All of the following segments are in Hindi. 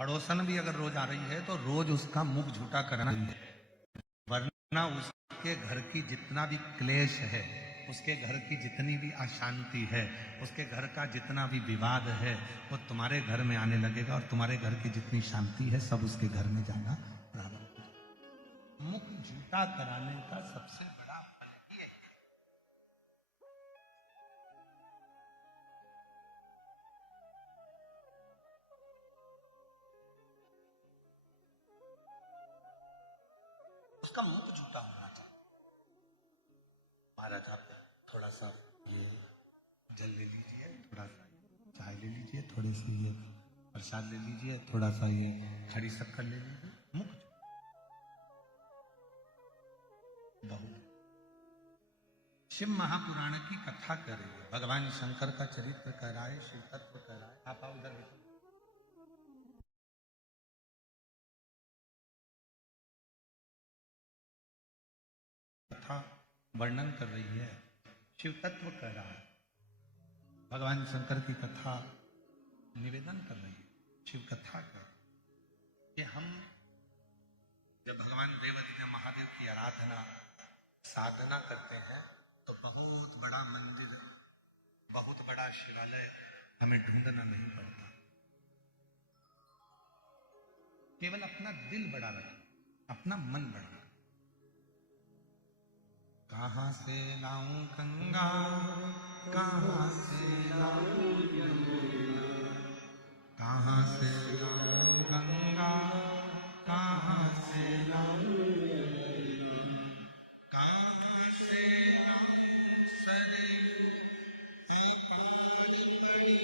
पड़ोसन भी अगर रोज आ रही है तो रोज उसका मुख झूठा करना है, वरना उसके घर की जितना भी क्लेश है, उसके घर की जितनी भी अशांति है, उसके घर का जितना भी विवाद है, वो तुम्हारे घर में आने लगेगा और तुम्हारे घर की जितनी शांति है सब उसके घर में जाना प्रारंभ हो जाएगा। मुख झूठा कराने का सबसे बड़ा उपाय ये है। उसका मुख झूठा होना चाहिए। महाराज आप थोड़ा सा ये जल ले लीजिए, थोड़ा सा चाय ले लीजिए, थोड़ी सी ये प्रसाद ले लीजिए, थोड़ा सा ये खड़ी शक्कर ले लीजिए। मुख बहुत। शिव महापुराण की कथा करेंगे, भगवान शंकर का चरित्र कह रहा है, शिव तत्व कह रहा है। आप आओ उधर बैठो। कथा वर्णन कर रही है, शिव तत्व कह रहा है, भगवान शंकर की कथा निवेदन कर रही है, शिव कथा कर कि हम जब भगवान देवादिदेव महादेव की आराधना साधना करते हैं तो बहुत बड़ा मंदिर, बहुत बड़ा शिवालय हमें ढूंढना नहीं पड़ता। केवल अपना दिल बड़ा रखें, अपना मन बड़ा रखें। कहां से लाऊं गंगा, कहां से लाऊं यमुना, कहां से लाऊं गंगा, कहां से लाऊं यमुना, कहां से लाऊं सरयू, अपार पड़ी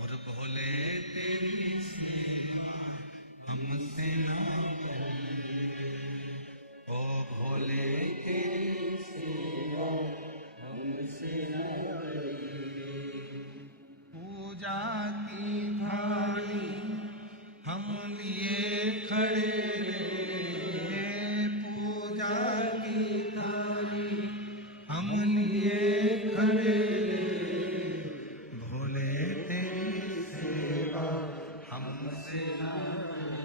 और भोले तेरी सेवा हमसे ना करे, ओ भोले तेरी सेवा हमसे ना करे। पूजा की थाली हम लिए खड़े रे, पूजा की थाली हम लिए खड़े रे, भोले तेरी सेवा हमसे ना करे,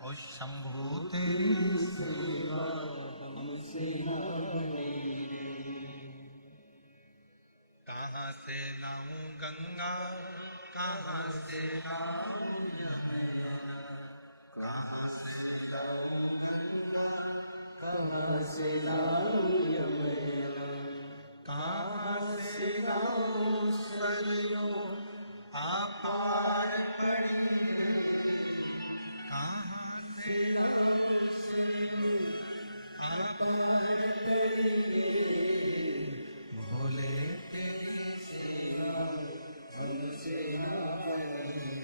और शंभू तेरी सेवा हमसे ना करे। कहां से लाऊं गंगा, कहां से लाऊं यमुना, कहां से लाऊं गंगा, कहां से लाऊं यमुना, कहां से लाऊं सरयू, अपार पड़ी नदी, कहां से लाऊं सरयू, अपार पड़ी, भोले तेरी सेवा हमसे ना करे,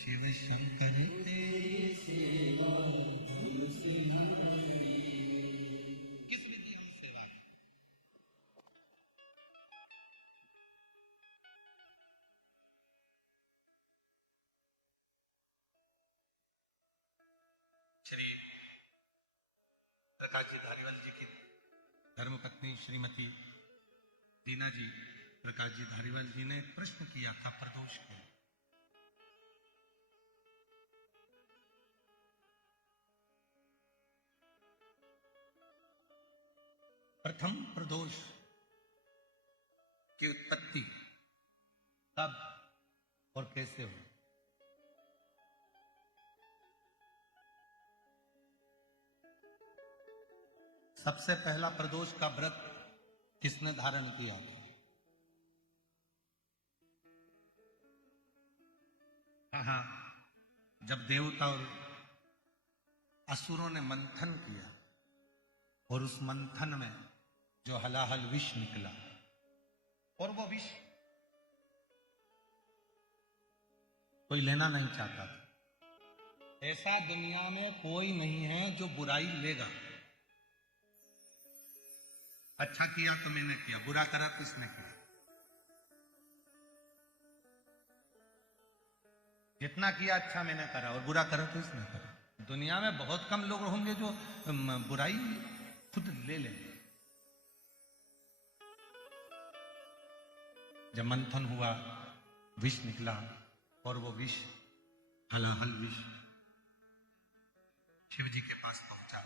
शिव शंकर तेरी सेवा हमसे ना करे। किस विधि में सेवा? श्री प्रकाश जी धारीवाल जी की धर्मपत्नी श्रीमती दीना जी प्रकाश जी धारीवाल जी ने एक प्रश्न किया था प्रदोष को। प्रथम प्रदोष की उत्पत्ति कब और कैसे हुई? सबसे पहला प्रदोष का व्रत किसने धारण किया था? हाँ, जब देवता और असुरों ने मंथन किया और उस मंथन में जो हलाहल विष निकला, और वो विष कोई लेना नहीं चाहता था। ऐसा दुनिया में कोई नहीं है जो बुराई लेगा। अच्छा किया तो मैंने किया, बुरा करा तो इसने किया। जितना किया अच्छा मैंने करा और बुरा करा तो इसने करा। दुनिया में बहुत कम लोग होंगे जो बुराई खुद ले लेंगे। जब मंथन हुआ विष निकला और वो विष हलाहल विष शिव जी के पास पहुंचा।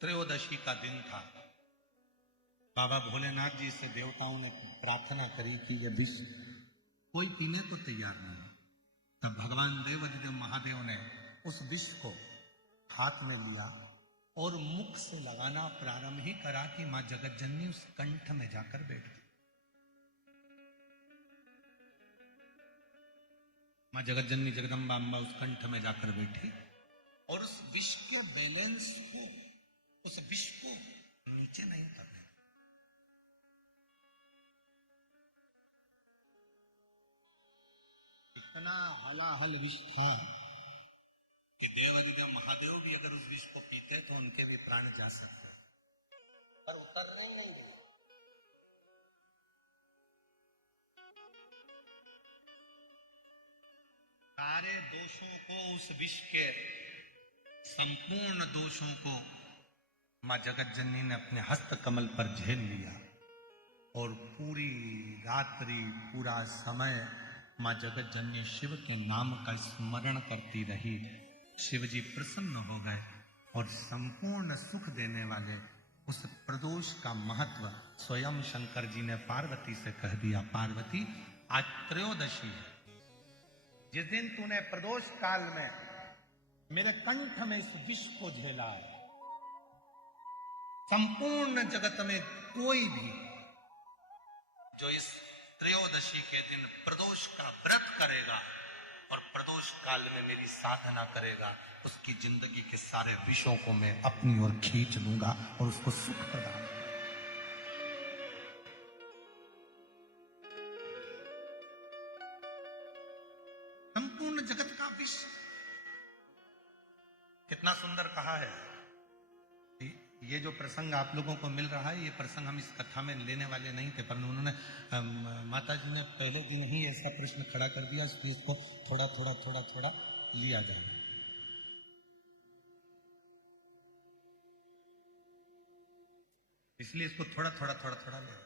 त्रयोदशी का दिन था। बाबा भोलेनाथ जी से देवताओं ने प्रार्थना करी कि यह विष कोई पीने को तैयार नहीं। तब भगवान देवाधिदेव महादेव ने उस विष को हाथ में लिया और मुख से लगाना प्रारंभ ही करा कि मां जगतजननी उस कंठ में जाकर बैठ गई। मां जगतजननी जगदम्बा अम्बा उस कंठ में जाकर बैठी और उस विष के बैलेंस को, उस विष को नीचे नहीं करने। इतना हलाहल विष था कि देवाधिदेव महादेव भी अगर उस विष को पीते तो उनके भी प्राण जा सकते, पर उतरने नहीं दिए। सारे दोषों को, उस विष के संपूर्ण दोषों को मां जगतजननी ने अपने हस्त कमल पर झेल लिया और पूरी रात्रि, पूरा समय मां जगतजननी शिव के नाम का स्मरण करती रही। शिव जी प्रसन्न हो गए और संपूर्ण सुख देने वाले उस प्रदोष का महत्व स्वयं शंकर जी ने पार्वती से कह दिया। पार्वती, आज त्रयोदशी है। जिस दिन तूने प्रदोष काल में मेरे कंठ में इस विष को झेला है, संपूर्ण जगत में कोई भी जो इस त्रयोदशी के दिन प्रदोष का व्रत करेगा और प्रदोष काल में मेरी साधना करेगा, उसकी जिंदगी के सारे विषयों को मैं अपनी ओर खींच लूंगा और उसको सुख प्रदान करूंगा। संपूर्ण जगत का विष। कितना सुंदर कहा है। ये जो प्रसंग आप लोगों को मिल रहा है, ये प्रसंग हम इस कथा में लेने वाले नहीं थे, पर उन्होंने माता जी ने पहले दिन ही ऐसा प्रश्न खड़ा कर दिया, इसलिए इसको थोड़ा थोड़ा थोड़ा थोड़ा लिया जाएगा। इसलिए इसको थोड़ा थोड़ा थोड़ा थोड़ा ले।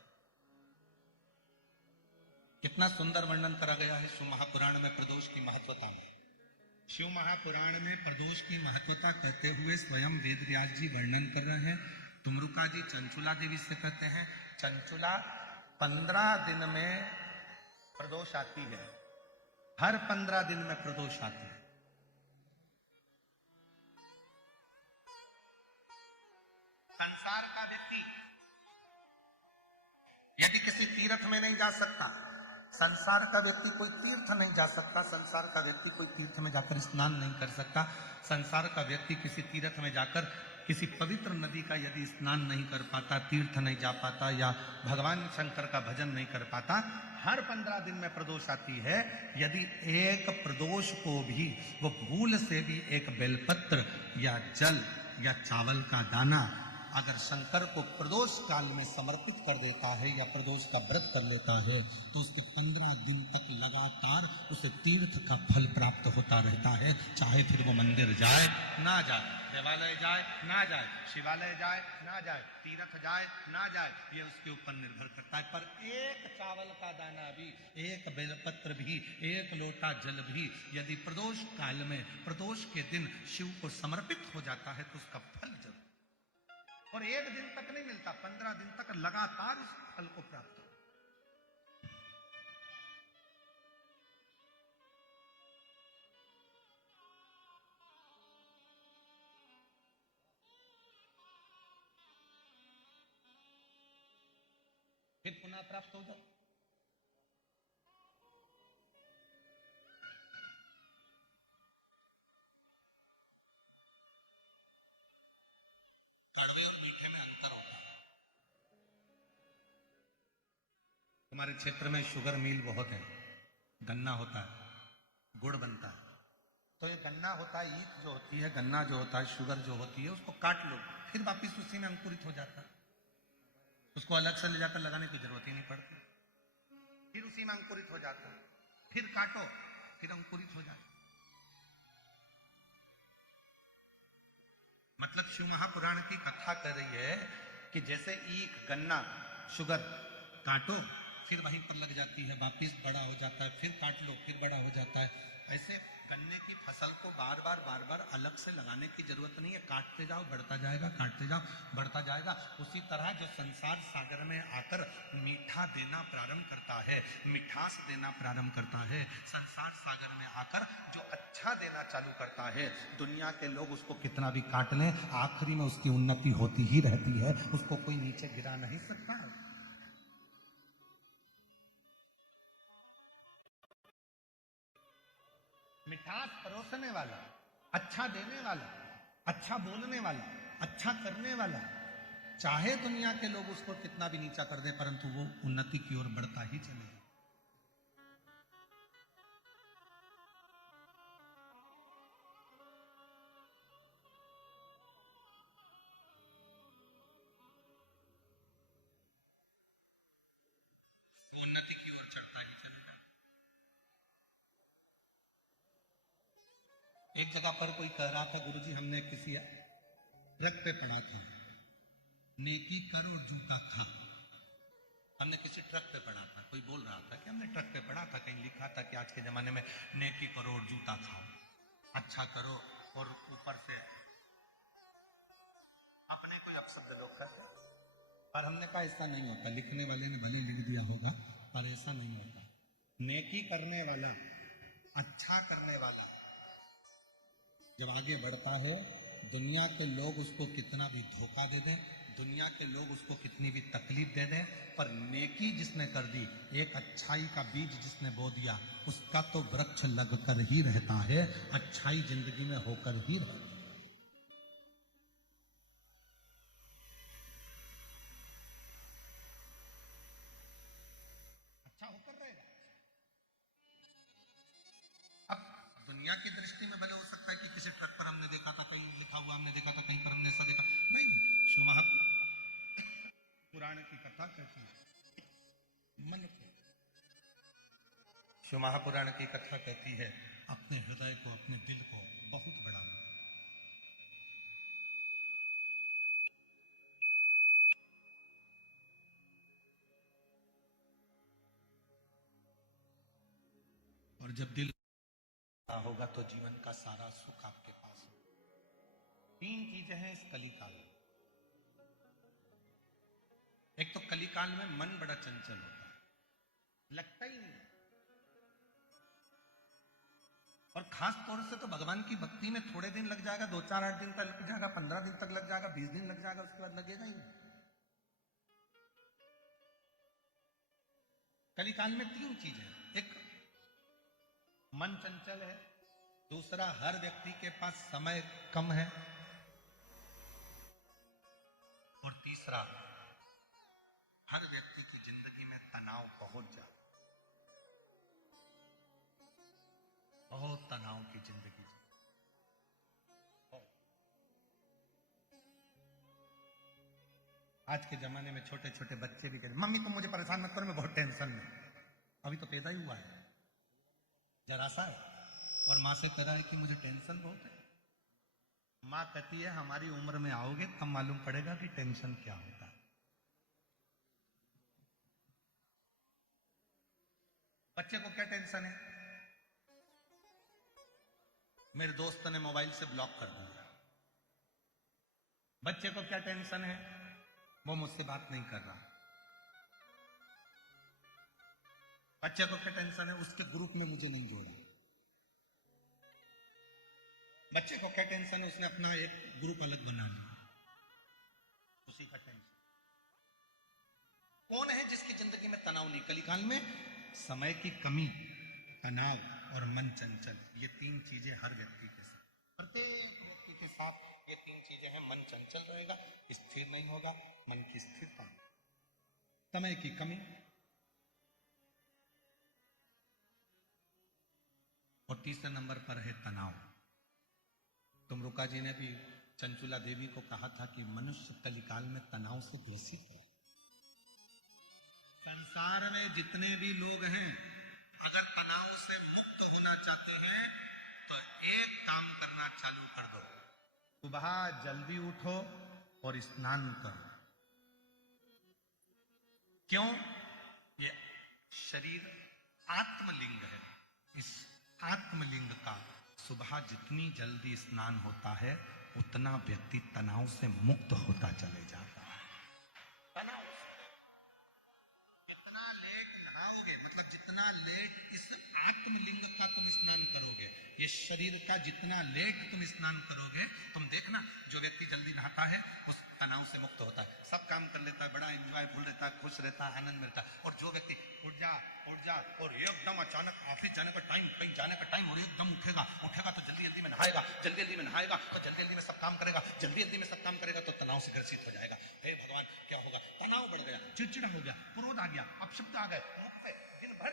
कितना सुंदर वर्णन करा गया है शिव महापुराण में प्रदोष की महत्वता में। शिव महापुराण में प्रदोष की महत्वता कहते हुए स्वयं वेदव्यास जी वर्णन कर रहे हैं। तुमरुका जी चंचुला देवी से कहते हैं, चंचुला 15 दिन में प्रदोष आती है, हर 15 दिन में प्रदोष आती है। संसार का व्यक्ति यदि किसी तीर्थ में नहीं जा सकता, संसार का व्यक्ति कोई तीर्थ नहीं जा सकता, संसार का व्यक्ति कोई तीर्थ में जाकर स्नान नहीं कर सकता, संसार का व्यक्ति किसी तीर्थ में जाकर किसी पवित्र नदी का यदि स्नान नहीं कर पाता, तीर्थ नहीं जा पाता या भगवान शंकर का भजन नहीं कर पाता, हर 15 दिन में प्रदोष आती है। यदि एक प्रदोष को भी वो भूल से भी एक बेलपत्र या जल या चावल का दाना अगर शंकर को प्रदोष काल में समर्पित कर देता है या प्रदोष का व्रत कर लेता है, तो उसके 15 दिन तक लगातार उसे तीर्थ का फल प्राप्त होता रहता है। चाहे फिर वो मंदिर जाए ना जाए, देवालय जाए ना जाए, शिवालय जाए ना जाए, तीर्थ जाए ना जाए, ये उसके ऊपर निर्भर करता है। पर एक चावल का दाना भी, एक बेलपत्र भी, एक लोटा जल भी यदि प्रदोष काल में प्रदोष के दिन शिव को समर्पित हो जाता है तो उसका फल जरूर, और एक दिन तक नहीं मिलता, 15 दिन तक लगातार उस फल को प्राप्त हो। फिर पुनः प्राप्त हो जाए। कड़वे और मीठे में अंतर होता है। हमारे क्षेत्र में शुगर मिल बहुत है, गन्ना होता है, गुड़ बनता है। तो ये गन्ना होता है, ईख जो होती है, गन्ना जो होता है, शुगर जो होती है, उसको काट लो, फिर वापिस उसी में अंकुरित हो जाता है। उसको अलग से ले जाकर लगाने की जरूरत ही नहीं पड़ती, फिर उसी में अंकुरित हो जाता है। फिर काटो, फिर अंकुरित हो जाता है। मतलब शिव महापुराण की कथा कर रही है कि जैसे ईख, गन्ना शुगर काटो फिर वहीं पर लग जाती है, वापिस बड़ा हो जाता है, फिर काट लो फिर बड़ा हो जाता है। ऐसे गन्ने की फसल को बार बार अलग से लगाने की जरूरत नहीं है, काटते जाओ बढ़ता जाएगा, काटते जाओ बढ़ता जाएगा। उसी तरह जो संसार सागर में आकर मीठा देना प्रारंभ करता है, मिठास देना प्रारंभ करता है, संसार सागर में आकर जो अच्छा देना चालू करता है, दुनिया के लोग उसको कितना भी काट लें, आखिरी में उसकी उन्नति होती ही रहती है, उसको कोई नीचे गिरा नहीं सकता। मिठास परोसने वाला, अच्छा देने वाला, अच्छा बोलने वाला, अच्छा करने वाला, चाहे दुनिया के लोग उसको कितना भी नीचा कर दें, परंतु वो उन्नति की ओर बढ़ता ही चलेगा। उन्नति की ओर चढ़ता ही चलेगा। एक जगह पर कोई कह रहा था, गुरुजी हमने किसी ट्रक पे पढ़ा था, नेकी कर और जूता खा। हमने किसी ट्रक पे पढ़ा था, कोई बोल रहा था कि हमने ट्रक पे पढ़ा था, कहीं लिखा था कि आज के जमाने में नेकी करो और जूता खाओ, अच्छा करो और ऊपर से अपने कोई अपशब्द लोग कहते। पर हमने कहा ऐसा नहीं होता, लिखने वाले ने भले लिख दिया होगा पर ऐसा नहीं होता। नेकी करने वाला, अच्छा करने वाला जब आगे बढ़ता है, दुनिया के लोग उसको कितना भी धोखा दे दें, दुनिया के लोग उसको कितनी भी तकलीफ दे दें, पर नेकी जिसने कर दी, एक अच्छाई का बीज जिसने बो दिया, उसका तो वृक्ष लगकर ही रहता है, अच्छाई जिंदगी में होकर ही रहती है। अच्छा होकर रहेगा। अब दुनिया की दृष्टि में भले हो सकता है कि किसी ट्रक पर हमने देखा था, कहीं लिखा हुआ हमने देखा था, कहीं पर हमने ऐसा देखा नहीं। शिव पुराण की कथा कहती है मन को, शिव महापुराण की कथा कहती है अपने हृदय को, अपने दिल को बहुत बड़ा। और जब दिल होगा तो जीवन का सारा सुख आपके पास होगा। तीन चीजें हैं इस कलिकाल में। एक तो कलिकाल में मन बड़ा चंचल होता है, लगता ही नहीं, और खास तौर से तो भगवान की भक्ति में थोड़े दिन लग जाएगा, 2-4-8 दिन तक लग जाएगा, 15 दिन तक लग जाएगा, 20 दिन लग जाएगा, उसके बाद लगेगा ही नहीं। कलिकाल में तीन चीजें, एक मन चंचल है, दूसरा हर व्यक्ति के पास समय कम है, और तीसरा हर व्यक्ति की जिंदगी में तनाव बहुत ज्यादा, बहुत तनाव की जिंदगी। आज के जमाने में छोटे छोटे बच्चे भी कहते मम्मी तुम मुझे परेशान मत करो, मैं बहुत टेंशन में, अभी तो पैदा ही हुआ है जरा सा, और माँ से कह रहा है कि मुझे टेंशन बहुत है। माँ कहती है हमारी उम्र में आओगे तब मालूम पड़ेगा कि टेंशन क्या होता है। बच्चे को क्या टेंशन है, मेरे दोस्त ने मोबाइल से ब्लॉक कर दिया। बच्चे को क्या टेंशन है, वो मुझसे बात नहीं कर रहा। बच्चे को क्या टेंशन है, उसके ग्रुप में मुझे नहीं जोड़ा। बच्चे को क्या टेंशन है, उसने अपना एक ग्रुप अलग बना लिया, उसी का टेंशन। कौन है जिसकी जिंदगी में तनाव नहीं? कलिकाल में समय की कमी, तनाव और मन चंचल, ये तीन चीजें हर व्यक्ति के साथ, प्रत्येक व्यक्ति के साथ ये तीन चीजें हैं। मन चंचल रहेगा, स्थिर नहीं होगा, मन की स्थिरता, समय की कमी, और तीसरे नंबर पर है तनाव। तुमरुका जी ने भी चंचुला देवी को कहा था कि मनुष्य कलिकाल में तनाव से ग्रसित है। संसार में जितने भी लोग हैं, अगर तनाव से मुक्त होना चाहते हैं तो एक काम करना चालू कर दो, सुबह जल्दी उठो और स्नान करो। क्यों? ये शरीर आत्मलिंग है। इस आत्मलिंग का सुबह जितनी जल्दी स्नान होता है उतना व्यक्ति तनाव से मुक्त होता चले जाता है। तनाव जितना लेट नहाओगे, मतलब जितना लेट इस आत्मलिंग का तुम स्नान करोगे, ये शरीर का जितना लेट तुम स्नान करोगे, तुम देखना जो व्यक्ति जल्दी नहाता है उस तनाव से मुक्त होता है, सब काम कर लेता है, बड़ा एंजॉयफुल रहता है, खुश रहता है, आनंद मिलता है। और जो व्यक्ति उठ जा और एकदम अचानक ऑफिस जाने का टाइम, कहीं जाने का टाइम, और एकदम उठेगा तो जल्दी जल्दी में नहाएगा, जल्दी जल्दी में नहाएगा तो जल्दी जल्दी में सब काम करेगा, जल्दी जल्दी में सब काम करेगा तो तनाव से ग्रसित हो जाएगा। हे भगवान, क्या होगा? तनाव बढ़ गया, चिड़चिड़ा हो गया, क्रोध आ गया, अपशब्द आ गए, दिन भर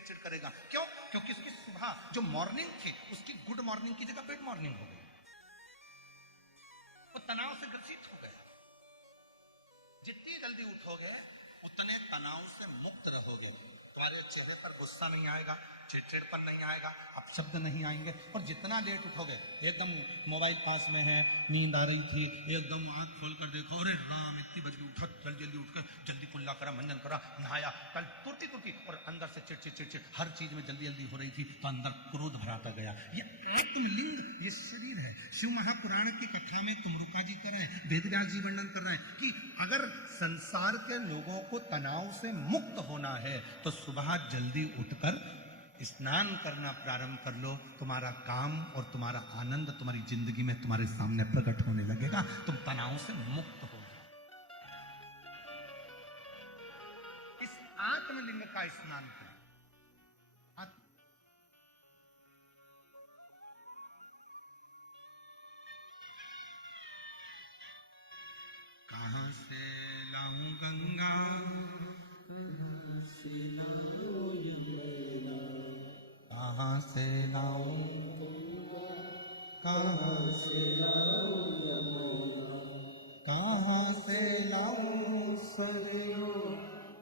चिड़ करेगा। क्यों? क्योंकि उसकी सुबह जो मॉर्निंग थी उसकी गुड मॉर्निंग की जगह बैड मॉर्निंग हो गई, वो तनाव से ग्रसित हो गया। जितनी जल्दी उठोगे उतने तनाव से मुक्त रहोगे। तुम्हारे चेहरे पर गुस्सा नहीं आएगा, चिड़चिड़पन नहीं आएगा, अपशब्द नहीं आएंगे। और जितना लेट उठोगे, एकदम मोबाइल पास में है, नींद आ रही थी, एकदम आंख खोल कर देखो, अरे हाँ इतनी बज गई, उठो, जल्दी जल्दी उठ कर जल्दी कुल्ला करा, मंजन करा, नहाया, कल तुरती तुरती, और अंदर से चिड़चिड़ हर चीज में जल्दी जल्दी हो रही थी तो अंदर क्रोध भराता गया। ये आत्मलिंग, ये शरीर है। शिव महापुराण की कथा में तुमरुका जी कर रहे हैं, वेदव्यास जी वर्णन कर रहे हैं कि अगर संसार के लोगों को तनाव से मुक्त होना है तो सुबह जल्दी उठकर स्नान करना प्रारंभ कर लो। तुम्हारा काम और तुम्हारा आनंद तुम्हारी जिंदगी में तुम्हारे सामने प्रकट होने लगेगा, तुम तनाव से मुक्त हो जाओ। इस आत्मलिंग का स्नान करें। कहां से लाऊं गंगा, कहां से लाऊं यमुना, कहां से लाऊं गंगा, कहां से लाऊं यमुना, कहां से लाऊं सरयू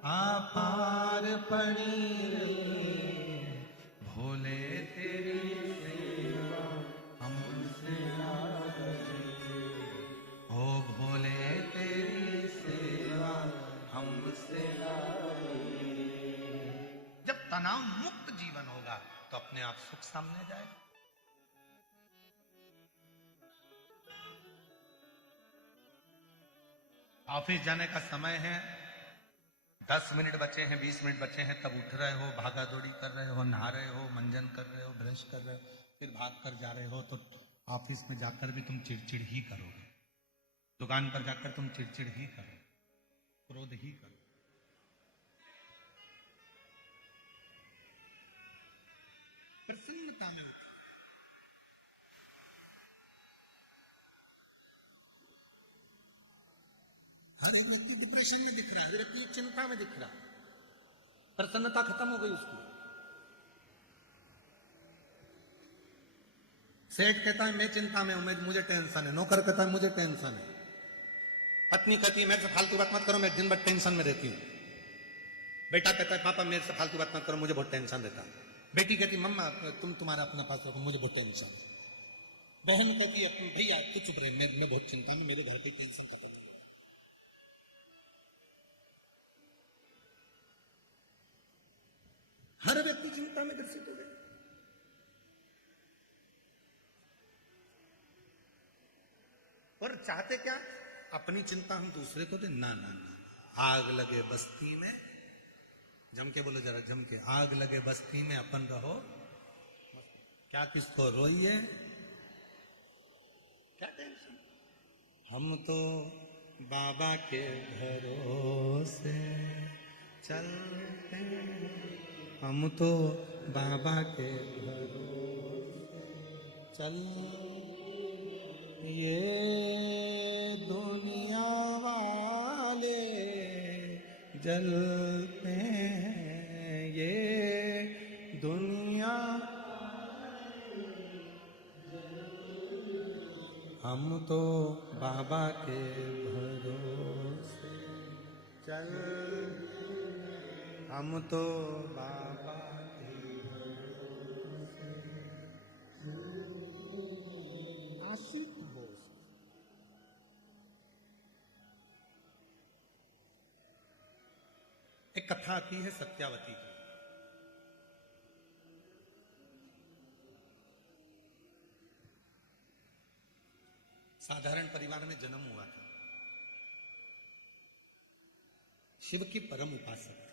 आपार पड़ी, भोले तेरी सेवा हमसे ना रहे, ओ भोले तेरी सेवा हमसे ना रहे। जब तनाव मुक्त जीवन होगा तो अपने आप सुख सामने जाएगा। ऑफिस जाने का समय है, 10 मिनट बचे हैं, 20 मिनट बचे हैं, तब उठ रहे हो, भागा दौड़ी कर रहे हो, नहा रहे हो, मंजन कर रहे हो, ब्रश कर रहे हो, फिर भाग कर जा रहे हो, तो ऑफिस में जाकर भी तुम चिड़चिड़ ही करोगे, दुकान पर जाकर तुम चिड़चिड़ ही करो, क्रोध ही करो। प्रसन्नता में उठो। हर एक व्यक्ति डिप्रेशन में दिख रहा है, हर व्यक्ति चिंता में दिख रहा है, प्रसन्नता खत्म हो गई उसकी। सेठ कहता है मैं चिंता में हूं, मुझे टेंशन है, नौकर कहता है मुझे टेंशन है, पत्नी कहती है मेरे से फालतू बात मत करो, मैं दिन भर टेंशन में रहती हूँ, बेटा कहता है पापा मेरे से फालतू बात मत करो, मुझे बहुत टेंशन रहता है, बेटी कहती मम्मा तुम तुम्हारा अपना पास रखो, मुझे बहुत टेंशन, बहन कहती है भैया तू चुप रहे, मैं बहुत चिंता में, मेरे घर पे टेंशन खत्म हो गया। हर व्यक्ति चिंता में ग्रसित हो गए। और चाहते क्या? अपनी चिंता हम दूसरे को दे। ना ना ना, आग लगे बस्ती में, जम के बोलो जरा, जम के, आग लगे बस्ती में अपन रहो, क्या किसको रोइए, क्या टेंशन। हम तो बाबा के भरोसे चलते हैं, हम तो बाबा के भरोसे चल, ये दुनिया वाले जलते हैं, ये दुनिया, हम तो बाबा के भरोसे चल, हम तो बाबा के भरोसे। आशुत बोस एक कथा आती है सत्यावती की। साधारण परिवार में जन्म हुआ था। शिव की परम उपासक थी।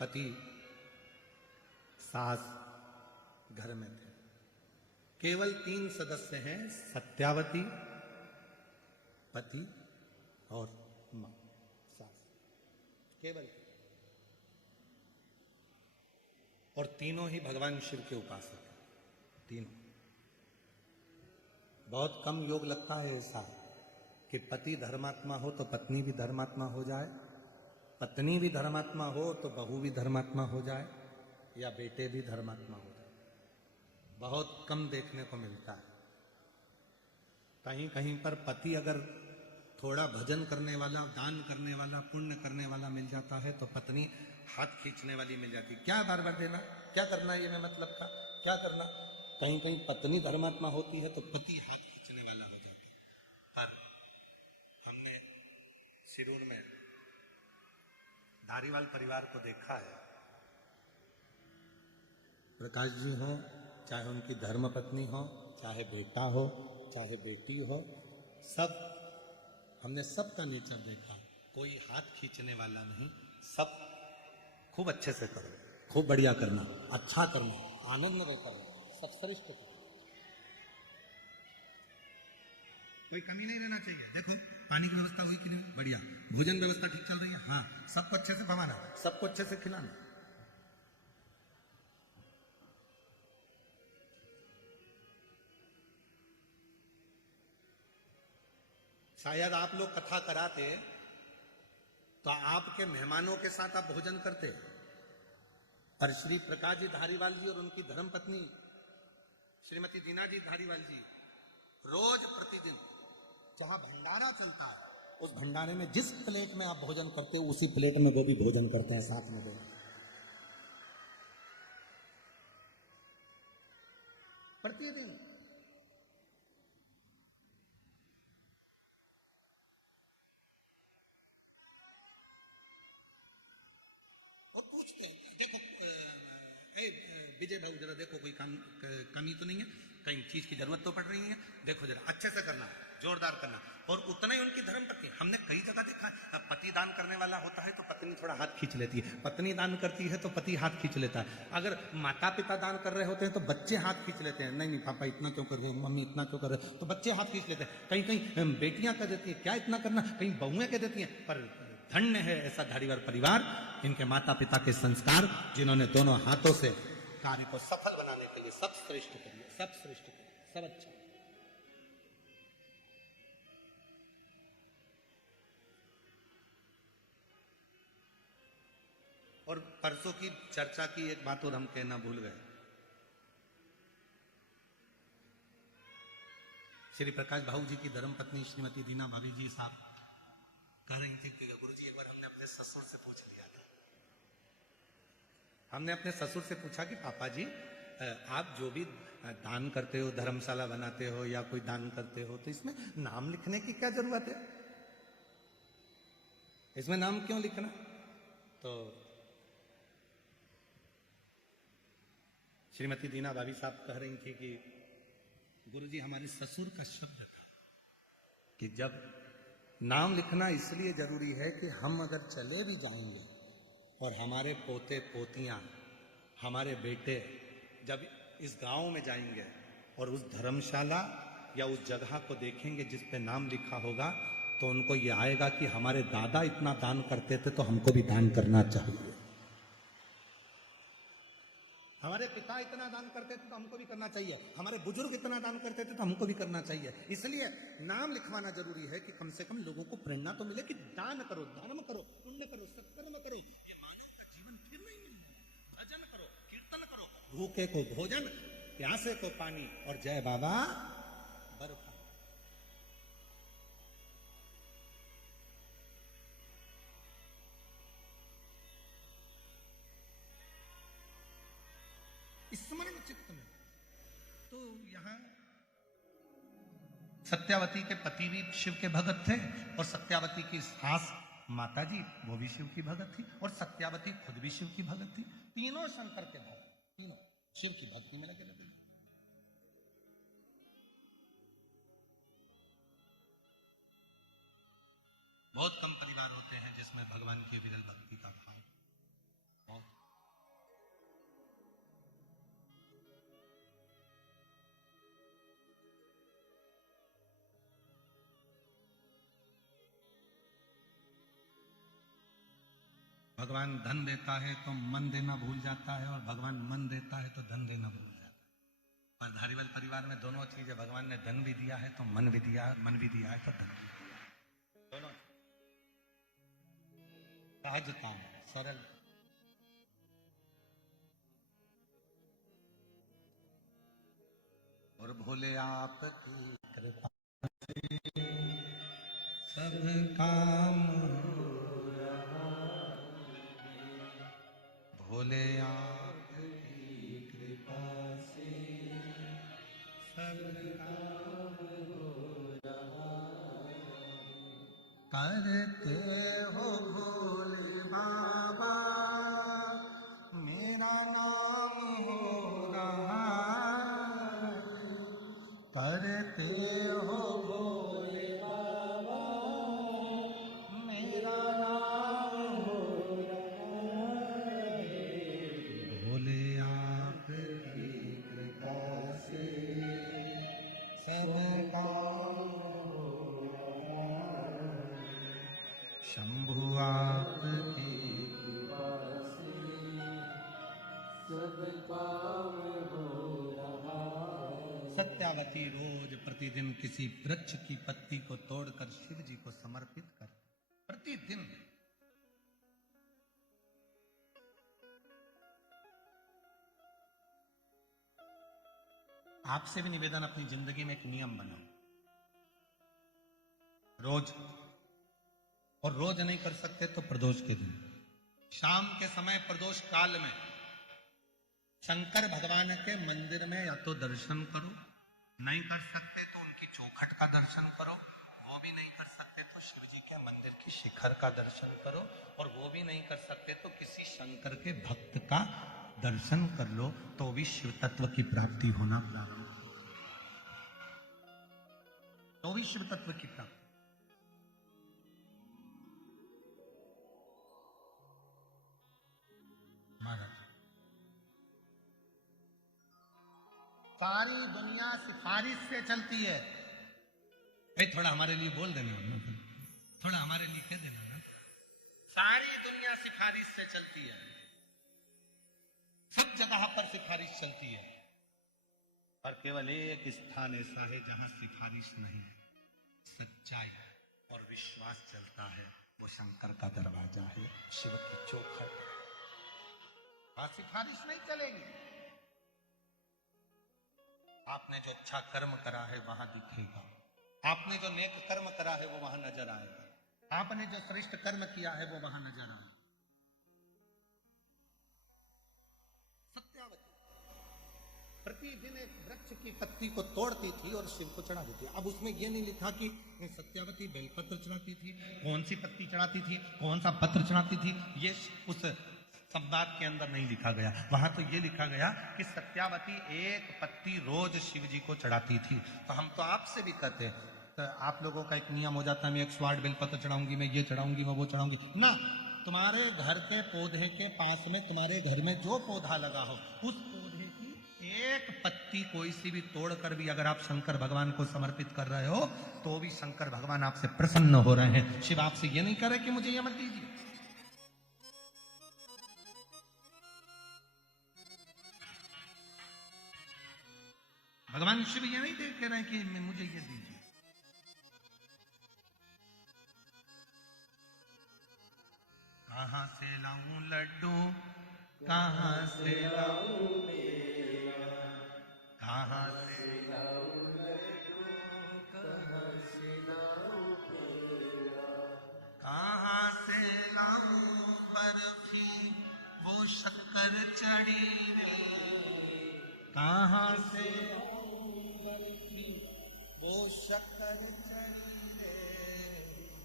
पति सास घर में थे। केवल 3 सदस्य हैं, सत्यावती, पति और मां सास, केवल। और तीनों ही भगवान शिव के उपासक हैं, तीनों। बहुत कम योग लगता है ऐसा कि पति धर्मात्मा हो तो पत्नी भी धर्मात्मा हो जाए, पत्नी भी धर्मात्मा हो तो बहू भी धर्मात्मा हो जाए, या बेटे भी धर्मात्मा हो जाए। बहुत कम देखने को मिलता है। कहीं कहीं पर पति अगर थोड़ा भजन करने वाला, दान करने वाला, पुण्य करने वाला मिल जाता है तो पत्नी हाथ खींचने वाली मिल जाती। क्या बार बार देना, क्या करना, ये मैं मतलब का क्या करना। कहीं कहीं पत्नी धर्मात्मा होती है तो पति हाथ खींचने वाला हो जाता है। पर हमने सिरूर में धारीवाल परिवार को देखा है। प्रकाश जी हो, चाहे उनकी धर्म पत्नी हो, चाहे बेटा हो, चाहे बेटी हो, सब हमने सबका नेचर देखा। कोई हाथ खींचने वाला नहीं। सब खूब अच्छे से करो, खूब बढ़िया करना, अच्छा करना, आनंद में करना, सब श्रेष्ठ करना। कोई कमी नहीं रहना चाहिए। देखो पानी की व्यवस्था हुई कि नहीं, बढ़िया। भोजन व्यवस्था ठीक चल रही है, हाँ। सबको अच्छे से पवाना, सबको अच्छे से खिलाना। शायद आप लोग कथा कराते तो आपके मेहमानों के साथ आप भोजन करते। और श्री प्रकाश जी धारीवाल जी और उनकी धर्मपत्नी श्रीमती दीना जी धारीवाल जी रोज प्रतिदिन जहां भंडारा चलता है, उस भंडारे में जिस प्लेट में आप भोजन करते हो उसी प्लेट में वो भी भोजन करते हैं साथ में। प्रतिदिन। और पूछते हैं, देखो विजय भाई जरा देखो कोई कमी तो नहीं है, कहीं चीज की जरूरत तो पड़ रही है, देखो जरा अच्छे से करना, जोरदार करना। और उतना ही उनकी धर्म पत्नी। हमने कई जगह देखा है, पति दान करने वाला होता है तो पत्नी थोड़ा हाथ खींच लेती है, पत्नी दान करती है तो पति हाथ खींच लेता है। अगर माता पिता दान कर रहे होते हैं तो बच्चे हाथ खींच लेते हैं। नहीं नहीं पापा इतना क्यों कर रहे हो, मम्मी इतना क्यों कर रहे हो, तो बच्चे हाथ खींच लेते हैं। कहीं कहीं बेटियां कह देती है क्या इतना करना, कहीं बहुएं कह देती हैं। पर धन्य है ऐसा धारीवाल परिवार, इनके माता पिता के संस्कार, जिन्होंने दोनों हाथों से कार्य को सफल बनाने के लिए सब श्रेष्ठ करिए, सब श्रेष्ठ करिए, सब अच्छा। और परसों की चर्चा की एक बात और हम कहना भूल गए। श्री प्रकाश भाऊ जी की धर्मपत्नी श्रीमती दीना भाभी जी साहब कह रही थी कि गुरुजी एक बार हमने अपने ससुर से पूछ लिया था। हमने अपने ससुर से पूछा कि पापा जी आप जो भी दान करते हो, धर्मशाला बनाते हो या कोई दान करते हो, तो इसमें नाम लिखने की क्या जरूरत है, इसमें नाम क्यों लिखना। तो श्रीमती दीना भाभी साहब कह रही थी कि गुरुजी हमारे ससुर का शब्द था कि जब नाम लिखना इसलिए जरूरी है कि हम अगर चले भी जाएंगे और हमारे पोते पोतियां, हमारे बेटे जब इस गांव में जाएंगे और उस धर्मशाला या उस जगह को देखेंगे जिस पे नाम लिखा होगा, तो उनको ये आएगा कि हमारे दादा इतना दान करते थे तो हमको भी दान करना चाहिए, हमारे पिता इतना दान करते थे तो हमको भी करना चाहिए, हमारे बुजुर्ग इतना दान करते थे तो हमको भी करना चाहिए। इसलिए नाम लिखवाना जरूरी है कि कम से कम लोगों को प्रेरणा तो मिले कि दान करो, धर्म करो, पुण्य करो, सत्कर्म करो। ये मानव का जीवन फिर नहीं मिलेगा। भजन करो, कीर्तन करो, भूखे को भोजन, प्यासे को पानी, और जय बाबा बर्फ। तो यहाँ सत्यावती के पति भी शिव के भगत थे और सत्यावती की सास माता जी वो भी शिव की भगत थी और सत्यावती खुद भी शिव की भगत थी। तीनों शंकर के भगत, तीनों शिव की भक्ति में लगे लगे। बहुत कम परिवार होते हैं जिसमें भगवान की विरल भक्ति का भाव बहुत। भगवान धन देता है तो मन देना भूल जाता है और भगवान मन देता है तो धन देना भूल जाता है। पर धारीवाल परिवार में दोनों चीजें, भगवान ने धन भी दिया है तो मन भी दिया है, मन भी दिया है तो धन भी दिया है। दोनों सहजता सरल। और भोले आपकी कृपा से सब काम हो रहा, भोले आपकी कृपा से सब काम हो रहा। करते हो भोले बाबा मेरा नाम हो रहा, करते हो भोले बाबा मेरा नाम हो रहा। भोले आपकी कृपा से सब काम हो रहा, शंभु आपकी कृपा से सब काम हो रहा। सत्यावती रोज प्रतिदिन किसी वृक्ष की पत्ती को तोड़कर शिव जी को समर्पित कर, प्रतिदिन। आपसे भी निवेदन, अपनी जिंदगी में एक नियम बनाओ, रोज, और रोज नहीं कर सकते तो प्रदोष के दिन, शाम के समय प्रदोष काल में शंकर भगवान के मंदिर में या तो दर्शन करो, नहीं कर सकते तो उनकी चौखट का दर्शन करो, वो भी नहीं कर सकते तो शिव जी के मंदिर की शिखर का दर्शन करो, और वो भी नहीं कर सकते तो किसी शंकर के भक्त का दर्शन कर लो, तो भी शिव तत्व की प्राप्ति होना प्रारंभ, तो भी शिव तत्व की प्राप्ति। महाराज सारी दुनिया सिफारिश से चलती है। भाई थोड़ा हमारे लिए बोल देना, थोड़ा हमारे लिए कह देना ना। सारी दुनिया सिफारिश से चलती है, सब जगह पर सिफारिश चलती है, और केवल एक स्थान ऐसा है जहां सिफारिश नहीं, सच्चाई और विश्वास चलता है, वो शंकर का दरवाजा है, शिव की चौखट। वहां सिफारिश नहीं चलेगी। आपने जो अच्छा कर्म करा है वहां दिखेगा, आपने जो नेक कर्म करा है वो वहां नजर आएगा, आपने जो श्रेष्ठ कर्म किया है वो वहां नजर आएगा। सत्यावती प्रतिदिन एक वृक्ष की पत्ती को तोड़ती थी और शिव को चढ़ा देती। अब उसमें यह नहीं लिखा कि सत्यावती बेलपत्र चढ़ाती थी, कौन सी पत्ती चढ़ाती थी, कौन सा पत्र चढ़ाती थी, ये उस संवाद के अंदर नहीं लिखा गया। वहां तो ये लिखा गया कि सत्यावती एक पत्ती रोज शिव जी को चढ़ाती थी। तो हम तो आपसे भी कहते हैं, तो आप लोगों का एक नियम हो जाता है, मैं 108 बेलपत्र चढ़ाऊंगी, मैं ये चढ़ाऊंगी, मैं वो चढ़ाऊंगी ना। तुम्हारे घर के पौधे के पास में, तुम्हारे घर में जो पौधा लगा हो, उस पौधे की एक पत्ती कोई सी भी तोड़कर भी अगर आप शंकर भगवान को समर्पित कर रहे हो, तो भी शंकर भगवान आपसे प्रसन्न हो रहे हैं। शिव आपसे ये नहीं कह रहे कि मुझे ये मत दीजिए। भगवान शिव ये नहीं देख रहे हैं कि मुझे ये दीजिए। कहां से लाऊं लड्डू, कहां से लाऊं मेवा, कहां से लाऊं लड्डू, कहां से लाऊं मेवा, कहां से लाऊं बर्फी वो शक्कर चढ़ी रे, कहां से वो शक्कर चढ़ी रे,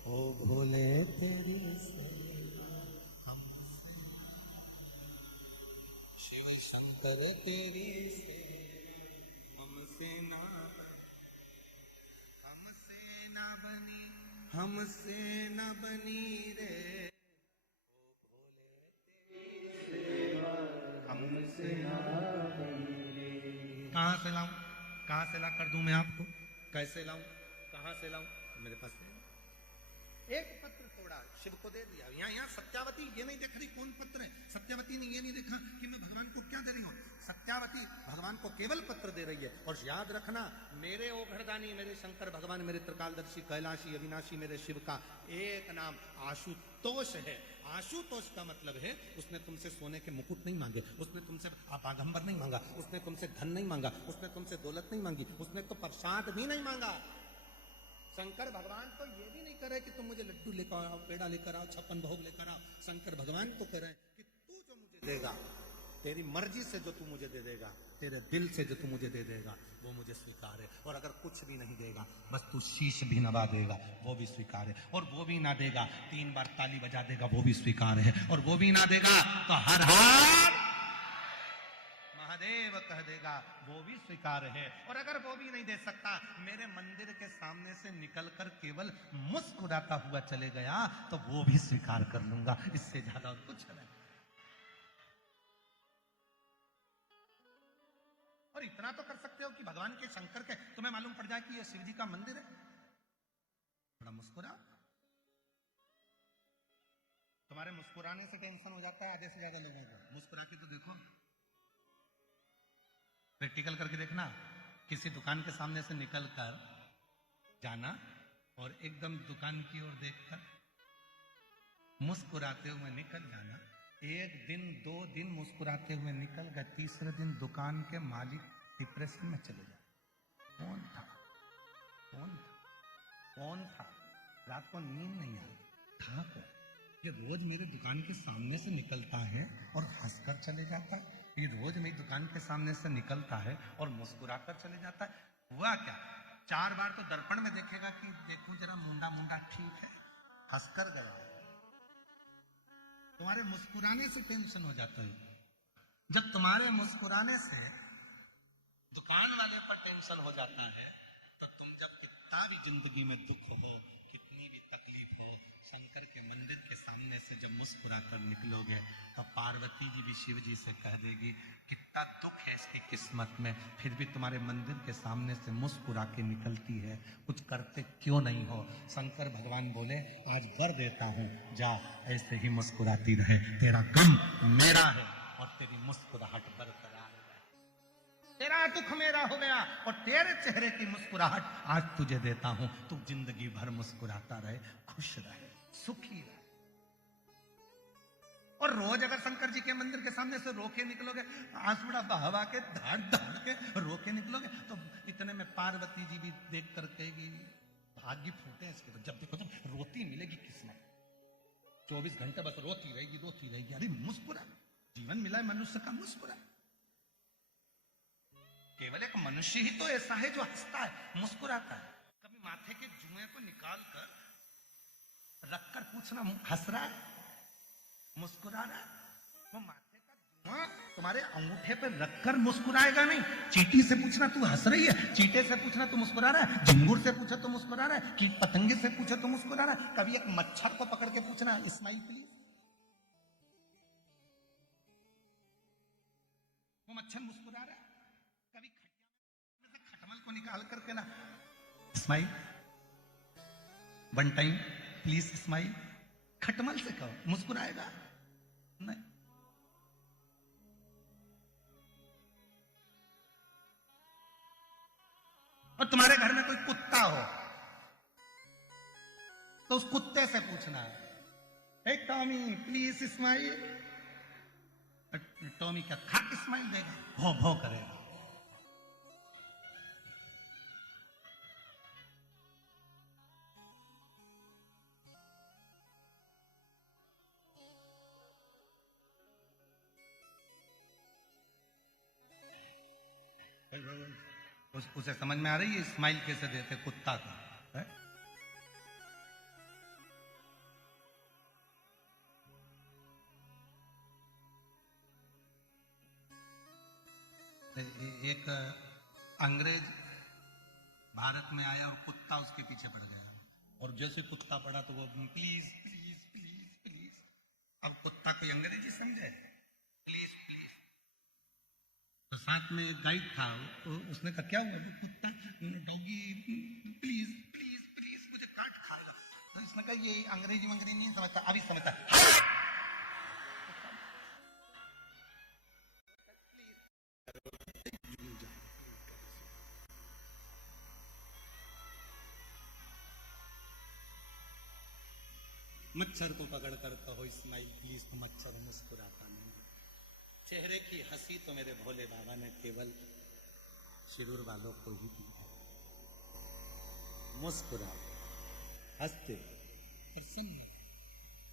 ओ भोले तेरी से शिव शंकर तेरी से हमसे ना बनी, हमसे ना बनी रे, हमसे ना बनी रे। कहाँ से लाऊं, कहाँ से ला कर दूं मैं आपको, कैसे लाऊं, कहाँ से लाऊं, मेरे पास है। एक पत्र तोड़ा, शिव को दे दिया। यहाँ सत्यावती ये नहीं देख रही कौन पत्र है, सत्यावती ने ये नहीं देखा कि मैं भगवान को क्या दे रही हूँ। सत्यावती भगवान को केवल पत्र दे रही है। और याद रखना, मेरे ओघड़दानी, मेरे शंकर भगवान, मेरे त्रिकालदर्शी, कैलाशी, अविनाशी, मेरे शिव का एक नाम आशुतोष है। आशुतोष का मतलब है उसने तुमसे सोने के मुकुट नहीं मांगे, उसने तुमसे आगंबर नहीं मांगा, उसने तुमसे धन नहीं मांगा, उसने तुमसे दौलत नहीं मांगी, उसने तो प्रसाद भी नहीं मांगा। शंकर भगवान तो ये भी नहीं करे कि तुम मुझे लड्डू लेकर आओ, पेड़ा लेकर आओ, 56 भोग लेकर आओ। शंकर भगवान तो कह रहे हैं कि तू जो मुझे देगा, तेरी मर्जी से जो तू मुझे दे देगा, तेरे दिल से जो तू मुझे दे देगा, वो मुझे स्वीकार है। और अगर कुछ भी नहीं देगा, बस तू शीश भी नवा देगा, वो भी स्वीकार है। और वो भी ना देगा, 3 बार ताली बजा देगा, वो भी स्वीकार है। और वो भी ना देगा तो हर हर महादेव कह देगा, वो भी स्वीकार है। और अगर वो भी नहीं दे सकता, मेरे मंदिर के सामने से निकलकर केवल मुस्कुराता हुआ चले गया, तो वो भी स्वीकार कर लूंगा। इससे ज्यादा और कुछ नहीं। और इतना तो कर सकते हो कि भगवान के शंकर के तुम्हें मालूम पड़ जाए कि ये शिव जी का मंदिर है, थोड़ा मुस्कुराओ। तुम्हारे मुस्कुराने से टेंशन हो जाता है आधे से ज्यादा लोगों को। मुस्कुरा के तो देखो, प्रैक्टिकल करके देखना। किसी दुकान के सामने से निकलकर जाना और एकदम दुकान की ओर देखकर मुस्कुराते हुए निकल जाना। 1 दिन 2 दिन मुस्कुराते हुए निकल गए, तीसरे दिन दुकान के मालिक डिप्रेशन में चले गए। कौन था, कौन था, कौन था? रात को नींद नहीं आई, था कौन? ये रोज मेरे दुकान के सामने से निकलता है और हंसकर चले जाता है। ये रोज मेरी दुकान के सामने से निकलता है और मुस्कुराकर चले जाता है। हुआ क्या? 4 बार तो दर्पण में देखेगा कि देखूं जरा मुंडा मुंडा ठीक है, हंसकर गया। तुम्हारे मुस्कुराने से टेंशन हो जाता है। जब तुम्हारे मुस्कुराने से दुकान वाले पर टेंशन हो जाता है, तो तुम जब कितना भी जिंदगी में दुख हो, कितनी भी तकलीफ हो, शंकर के मंदिर के सामने से जब मुस्कुरा कर निकलोगे, तो पार्वती जी भी शिव जी से कह देगी, कितना दुख है इसकी किस्मत में, फिर भी तुम्हारे मंदिर के सामने से मुस्कुरा के निकलती है, कुछ करते क्यों नहीं हो? शंकर भगवान बोले, आज वर देता हूं, जा ऐसे ही मुस्कुराती रहे, तेरा गम मेरा है और तेरी मुस्कुराहट बरकरार है। तेरा दुख मेरा हो गया और तेरे चेहरे की मुस्कुराहट आज तुझे देता हूं। तू जिंदगी भर मुस्कुराता रहे, खुश रहे, सुखी रहे। और रोज अगर शंकर जी के मंदिर के सामने से रोके निकलोगे, आंसुड़ा बहवा के धाड़ धाड़ के रोके निकलोगे, तो इतने में पार्वती जी भी देख कर कहेगी, भाग्य फूटे इसके। तो जब देखो तो रोती मिलेगी किस्मत, 24 घंटे बस रोती रहेगी, रोती रहेगी। अरे मुस्कुरा, जीवन मिला है मनुष्य का, मुस्कुरा। केवल एक मनुष्य ही तो ऐसा है जो हंसता है, मुस्कुराता है। कभी माथे के जुए को निकाल कर रखकर पूछना, हंस रहा है, मुस्कुरा रहा है? वो माथे का जुआ तुम्हारे अंगूठे पर रखकर मुस्कुराएगा नहीं। चींटी से पूछना तू हंस रही है, चींटे से पूछना तू मुस्कुरा रहा है, झिंगुर से पूछो तो मुस्कुरा रहा है, कीट पतंगे से पूछो तो मुस्कुरा रहा है। कभी एक मच्छर को पकड़ के पूछना, स्माइल प्लीज, वो मच्छर मुस्कुरा रहा है। कभी खटमल को निकाल करके ना, स्माइल, 1 टाइम प्लीज स्माइल, खटमल से कहो, मुस्कुराएगा नहीं। और तुम्हारे घर में कोई कुत्ता हो तो उस कुत्ते से पूछना है, हे टॉमी प्लीज स्माइल। टॉमी क्या खाक स्माइल देगा? भौ भौ करेगा। उसे समझ में आ रही है स्माइल कैसे देते कुत्ता को है? एक अंग्रेज भारत में आया और कुत्ता उसके पीछे पड़ गया और जैसे कुत्ता पड़ा तो वो प्लीज प्लीज प्लीज प्लीज। अब कुत्ता कोई अंग्रेजी समझे प्लीज प्लीज। तो साथ में एक गाइड था उसने कहा क्या हुआ? वो कुत्ता डॉगी प्लीज प्लीज प्लीज मुझे काट खाएगा। तो इसने कहा ये अंग्रेजी वंग्रेजी नहीं समझता अभी समझता। मच्छर को पकड़ कर कहो स्माइल प्लीज तो मच्छर मुस्कुराता नहीं। चेहरे की हंसी तो मेरे भोले बाबा ने केवल शिरूर वालों को ही दी है। मुस्कुराओ, हंसते, प्रसन्न,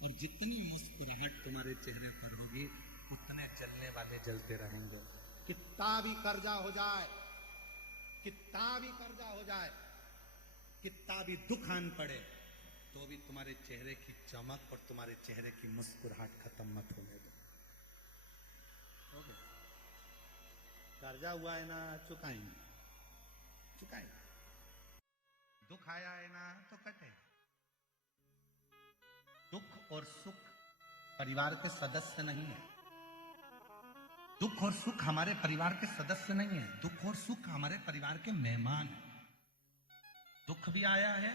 और जितनी मुस्कुराहट तुम्हारे चेहरे पर होगी उतने जलने वाले जलते रहेंगे। कितना भी कर्जा हो जाए, कितना भी कर्जा हो जाए, कितना भी दुख आन पड़े, तो भी तुम्हारे चेहरे की चमक और तुम्हारे चेहरे की मुस्कुराहट खत्म मत होने दो। कर्जा हुआ है ना, चुकाएंगे चुकाएंगे। दुख आया है ना तो कटे। दुख और सुख परिवार के सदस्य नहीं है। दुख और सुख हमारे परिवार के सदस्य नहीं है। दुख और सुख हमारे परिवार के मेहमान हैं। दुख भी आया है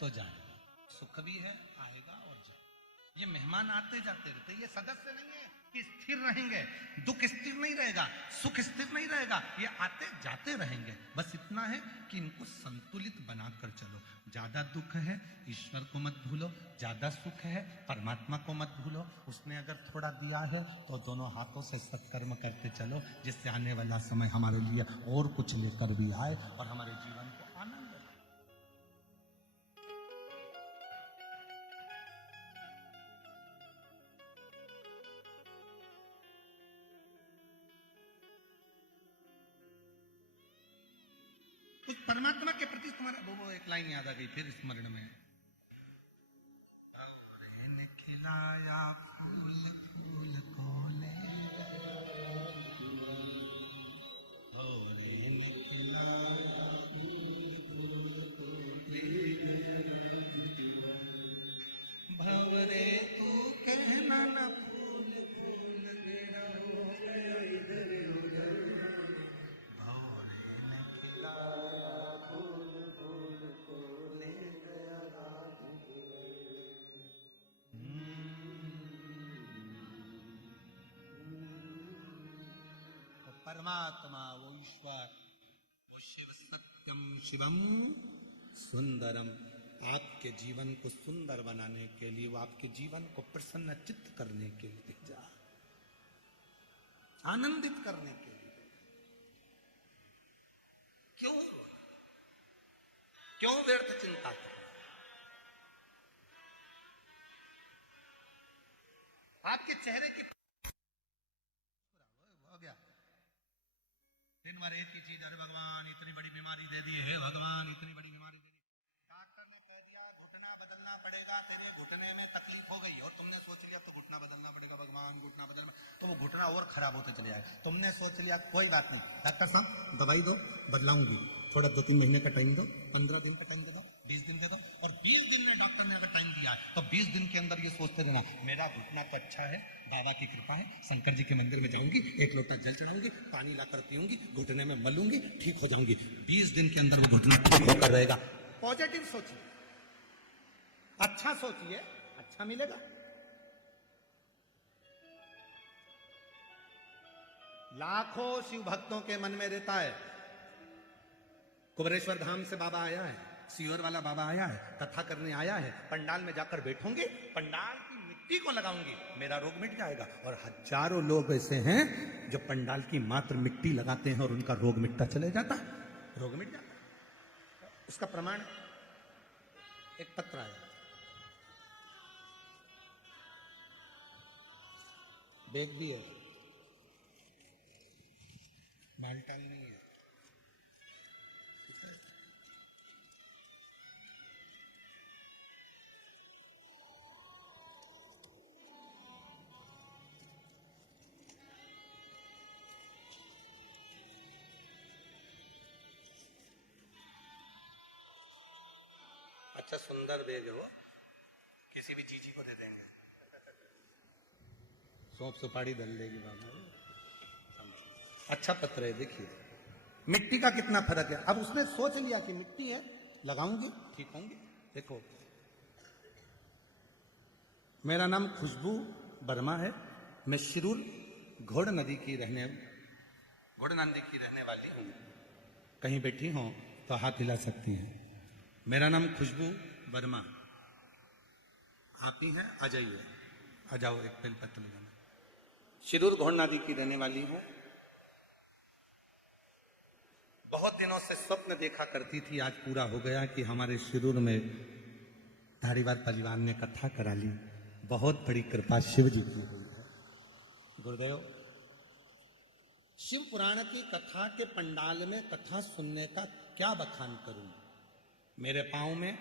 तो जाएगा, सुख भी है आएगा और जाएगा। ये मेहमान आते जाते रहते, ये सदस्य नहीं है कि स्थिर रहेंगे। दुख स्थिर नहीं रहेगा, सुख स्थिर नहीं रहेगा, ये आते जाते रहेंगे। बस इतना है कि इनको संतुलित बनाकर चलो। ज्यादा दुख है ईश्वर को मत भूलो, ज्यादा सुख है परमात्मा को मत भूलो। उसने अगर थोड़ा दिया है तो दोनों हाथों से सत्कर्म करते चलो, जिससे आने वाला समय हमारे लिए और कुछ लेकर भी आए और हमारे जीवन को आनंद दे। उस परमात्मा के प्रति तुम्हारा वो एक लाइन याद आ गई फिर स्मरण में। भंवरे ने खिलाया फूल फूल कोले, भंवरे ने खिलाया फूल फूल कोले, भंवरे तू कहना न फूल फूल मेरा हो गया इधर उधर। भंवरे ने खिलाया फूल फूल को ले गया वो परमात्मा, वो ईश्वर, वो शिव सत्यम शिवम सुंदरम आपके जीवन को सुंदर बनाने के लिए, वो आपके जीवन को प्रसन्न चित्त करने के लिए जा, आनंदित करने के लिए। क्यों क्यों व्यर्थ चिंता करें? आपके चेहरे की हो गया दिन भर एक ही चीज, अरे भगवान इतनी बड़ी बीमारी दे दी है, भगवान इतनी बड़ी बीमारी दे दी। डॉक्टर ने कह दिया घुटना बदलना पड़ेगा, तेरे घुटने में तकलीफ हो गई और तुमने सोच लिया तो घुटना बदलना पड़ेगा, भगवान घुटना बदलना, तो वो घुटना और खराब होते चले जाए। तुमने सोच लिया कोई बात नहीं, डॉक्टर साहब दवाई दो बदलाऊंगी, थोड़ा 2-3 महीने का टाइम दो, 15 दिन का टाइम दे दो, 20 दिन दे दो। और 20 दिन में डॉक्टर ने अगर टाइम दिया है तो 20 दिन के अंदर ये सोचते रहना मेरा घुटना तो अच्छा है, बाबा की कृपा है, शंकर जी के मंदिर में जाऊंगी, एक लोटा जल चढ़ाऊंगी, पानी लाकर पीऊंगी, घुटने में मलूंगी, ठीक हो जाऊंगी। 20 दिन के अंदर वो घुटना ठीक होकर रहेगा। पॉजिटिव सोचिए, अच्छा सोचिए, अच्छा मिलेगा। लाखों शिव भक्तों के मन में रहता है कुबरेश्वर धाम से बाबा आया है, सीवर वाला बाबा आया है, कथा करने आया है, पंडाल में जाकर बैठूंगी, पंडाल की मिट्टी को लगाऊंगी, मेरा रोग मिट जाएगा। और हजारों लोग ऐसे हैं जो पंडाल की मात्र मिट्टी लगाते हैं और उनका रोग मिटता चले जाता है, रोग मिट जाता है। उसका प्रमाण एक पत्र आया, बैग भी है, बाल्टाल नहीं है, से सुंदर बेग हो, किसी भी चीजी को दे देंगे, सौंप सुपारी दल देगी बाबा। अच्छा पत्र है, देखिए मिट्टी का कितना फर्क है। अब उसने सोच लिया कि मिट्टी है, लगाऊंगी ठीक होंगे। देखो, मेरा नाम खुशबू वर्मा है, मैं शिरूर घोड़ नदी की रहने वाली हूँ। कहीं बैठी हो तो हाथ हिला सकती हैं। मेरा नाम खुशबू वर्मा, आप ही हैं? आ जाइए, आ जाओ, एक बेल पत्र ले जाना। शिरूर घोड़ नदी की रहने वाली हूँ। बहुत दिनों से स्वप्न देखा करती थी, आज पूरा हो गया कि हमारे शिरूर में धारीवाल परिवार ने कथा करा ली। बहुत बड़ी कृपा शिव जी की हुई है। गुरुदेव, शिव पुराण की कथा के पंडाल में कथा सुनने का क्या बखान करूं। मेरे पांव में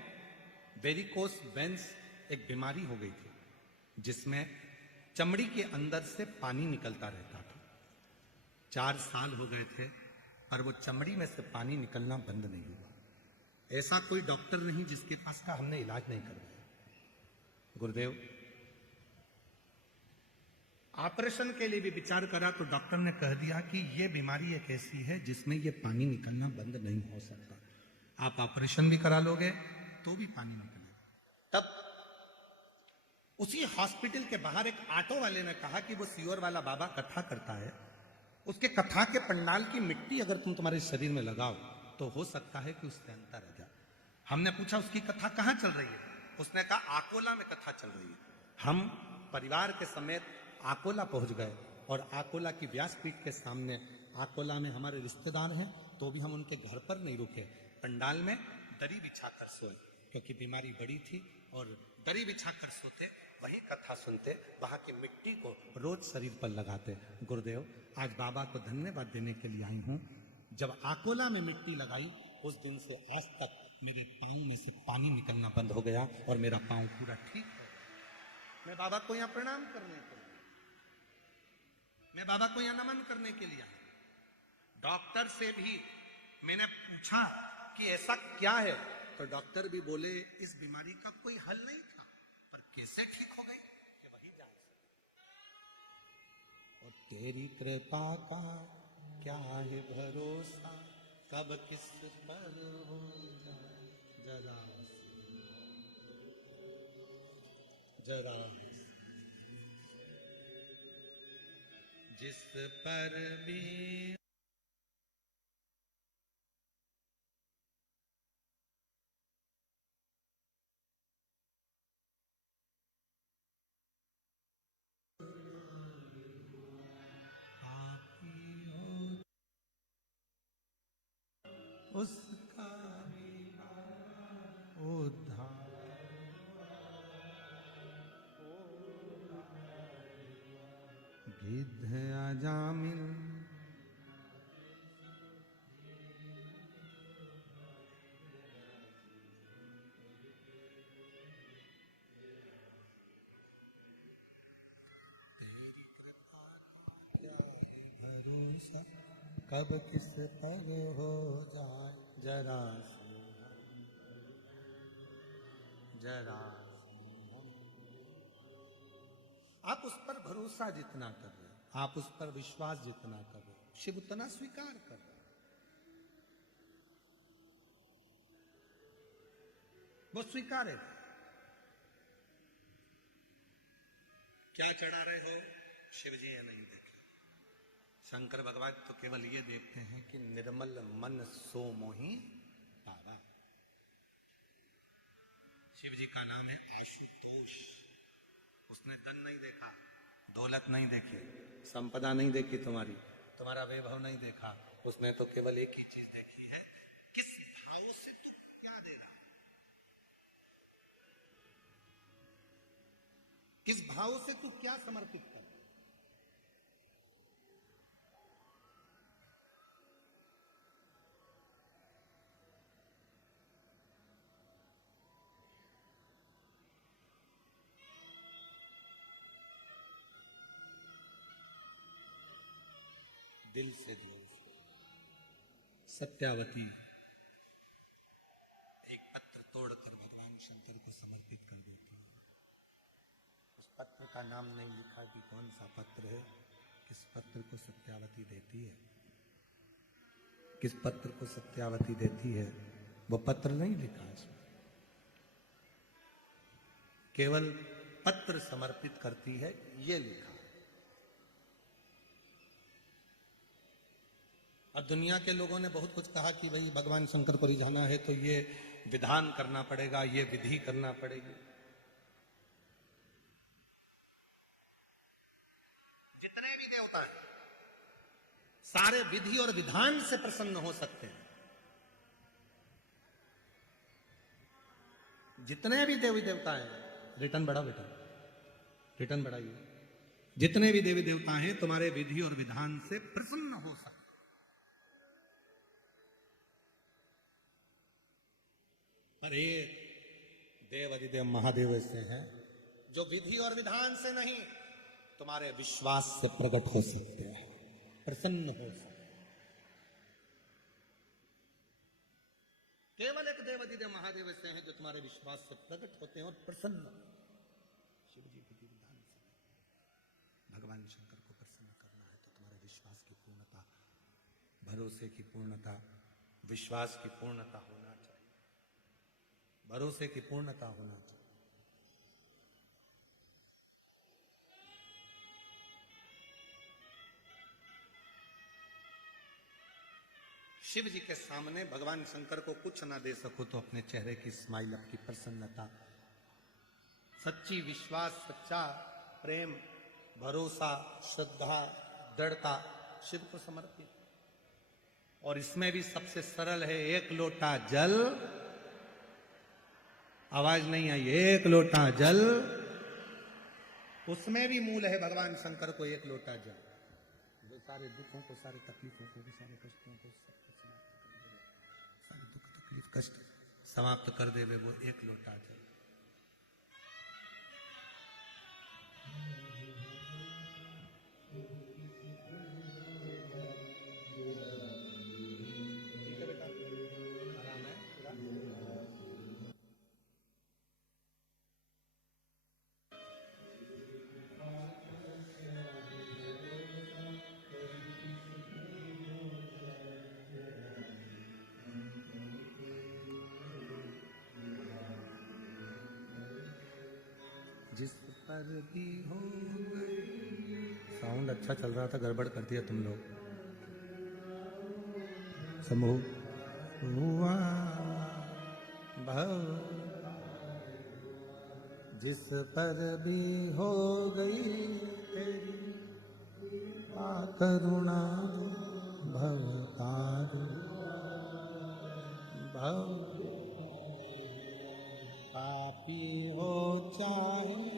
वेरिकोस वेन्स एक बीमारी हो गई थी, जिसमें चमड़ी के अंदर से पानी निकलता रहता था। 4 साल हो गए थे, पर वो चमड़ी में से पानी निकलना बंद नहीं हुआ। ऐसा कोई डॉक्टर नहीं जिसके पास का हमने इलाज नहीं करवाया। गुरुदेव, ऑपरेशन के लिए भी विचार करा तो डॉक्टर ने कह दिया कि ये बीमारी एक ऐसी है जिसमें ये पानी निकलना बंद नहीं हो सकता। आप ऑपरेशन भी करा लोगे तो भी पानी निकलेगा। तब उसी हॉस्पिटल के बाहर एक ऑटो वाले ने कहा कि वो सियोर वाला बाबा कथा करता है, उसके कथा के पंडाल की मिट्टी अगर तुम तुम्हारे शरीर में लगाओ तो हो सकता है कि उससे अंतर आ जाए। हमने पूछा उसकी कथा कहाँ चल रही है? उसने कहा आकोला में कथा चल रही है। हम परिवार के समेत आकोला पहुंच गए और आकोला की व्यासपीठ के सामने, आकोला में हमारे रिश्तेदार हैं तो भी हम उनके घर पर नहीं रुके, पंडाल में दरी बिछाकर सोए, क्योंकि बीमारी बड़ी थी और दरी बिछाकर सोते, वही कथा सुनते, वहां की मिट्टी को रोज शरीर पर लगाते। गुरुदेव, आज बाबा को धन्यवाद देने के लिए आई हूं। जब आकोला में मिट्टी लगाई, उस दिन से आज तक मेरे पांव में से पानी निकलना बंद हो गया और मेरा पांव पूरा ठीक है। मैं बाबा को यहां प्रणाम करने के लिए, मैं बाबा को यहां नमन करने के लिए आया। डॉक्टर से भी मैंने पूछा कि ऐसा क्या है, तो डॉक्टर भी बोले इस बीमारी का कोई हल नहीं था, पर कैसे ठीक हो गई कि वही जान सके। और तेरी कृपा का क्या है भरोसा, कब किस पर हो जाए जरा जरा, जिस पर भी उसका उद्धार गिद्ध अजामिल भरोसा, कब किस पर हो जाए जरा जरा। आप उस पर भरोसा जितना कर रहे हो, आप उस पर विश्वास जितना कर रहे हो, शिव उतना स्वीकार कर रहे हो। वो स्वीकार है। क्या चढ़ा रहे हो, शिव जी ये नहीं देखे। शंकर भगवान तो केवल ये देखते हैं कि निर्मल मन सो मोहि पावा। शिव जी का नाम है आशुतोष। उसने धन नहीं देखा, दौलत नहीं देखी, संपदा नहीं देखी, तुम्हारा वैभव नहीं देखा। उसने तो केवल एक ही चीज देखी है, किस भाव से तू क्या दे रहा, किस भाव से तू क्या समर्पित कर। दिल से दो। सत्यावती एक पत्र तोड़कर भगवान का नाम नहीं लिखा कि कौन सा पत्र है, किस पत्र को सत्यावती देती है, किस पत्र को सत्यावती देती है, वो पत्र नहीं लिखा इसमें। केवल पत्र समर्पित करती है ये लिखा। और दुनिया के लोगों ने बहुत कुछ कहा कि भाई भगवान शंकर को रिझाना है तो ये विधान करना पड़ेगा, ये विधि करना पड़ेगी। जितने भी देवता हैं सारे विधि और विधान से प्रसन्न हो सकते हैं। जितने भी देवी देवता हैं, रिटर्न बढ़ा बेटा, रिटर्न बढ़ाइए। जितने भी देवी देवता हैं तुम्हारे विधि और विधान से प्रसन्न हो सकते हैं। पर एक देव अधिदेव महादेव ऐसे हैं जो विधि और विधान से नहीं तुम्हारे विश्वास से प्रकट हो सकते हैं, प्रसन्न हो सकते हैं। केवल एक देव अधिदेव महादेव ऐसे हैं जो तुम्हारे विश्वास से प्रकट होते हैं और प्रसन्न। शिव जी विधि विधान से भगवान शंकर को प्रसन्न करना है तो तुम्हारे विश्वास की पूर्णता, भरोसे की पूर्णता, विश्वास की पूर्णता होना चाहिए, भरोसे की पूर्णता होना चाहिए। शिव जी के सामने भगवान शंकर को कुछ ना दे सको तो अपने चेहरे की स्माइल, अपनी प्रसन्नता, सच्ची विश्वास, सच्चा प्रेम, भरोसा, श्रद्धा, दृढ़ता शिव को समर्पित। और इसमें भी सबसे सरल है एक लोटा जल। आवाज नहीं आई, एक लोटा जल। उसमें भी मूल है भगवान शंकर को एक लोटा जल। जो सारे दुखों को, सारे तकलीफों को, सारे कष्टों को, सारे दुख तकलीफ कष्ट समाप्त कर देवे वो एक लोटा जल। ठीक है बेटा, आराम है पूरा। जिस पर भी हो, साउंड अच्छा चल रहा था, गड़बड़ कर दिया तुम लोग। समूह हुआ भव, जिस पर भी हो गई तेरी करुणा, भव तार भव, पापी हो चाहे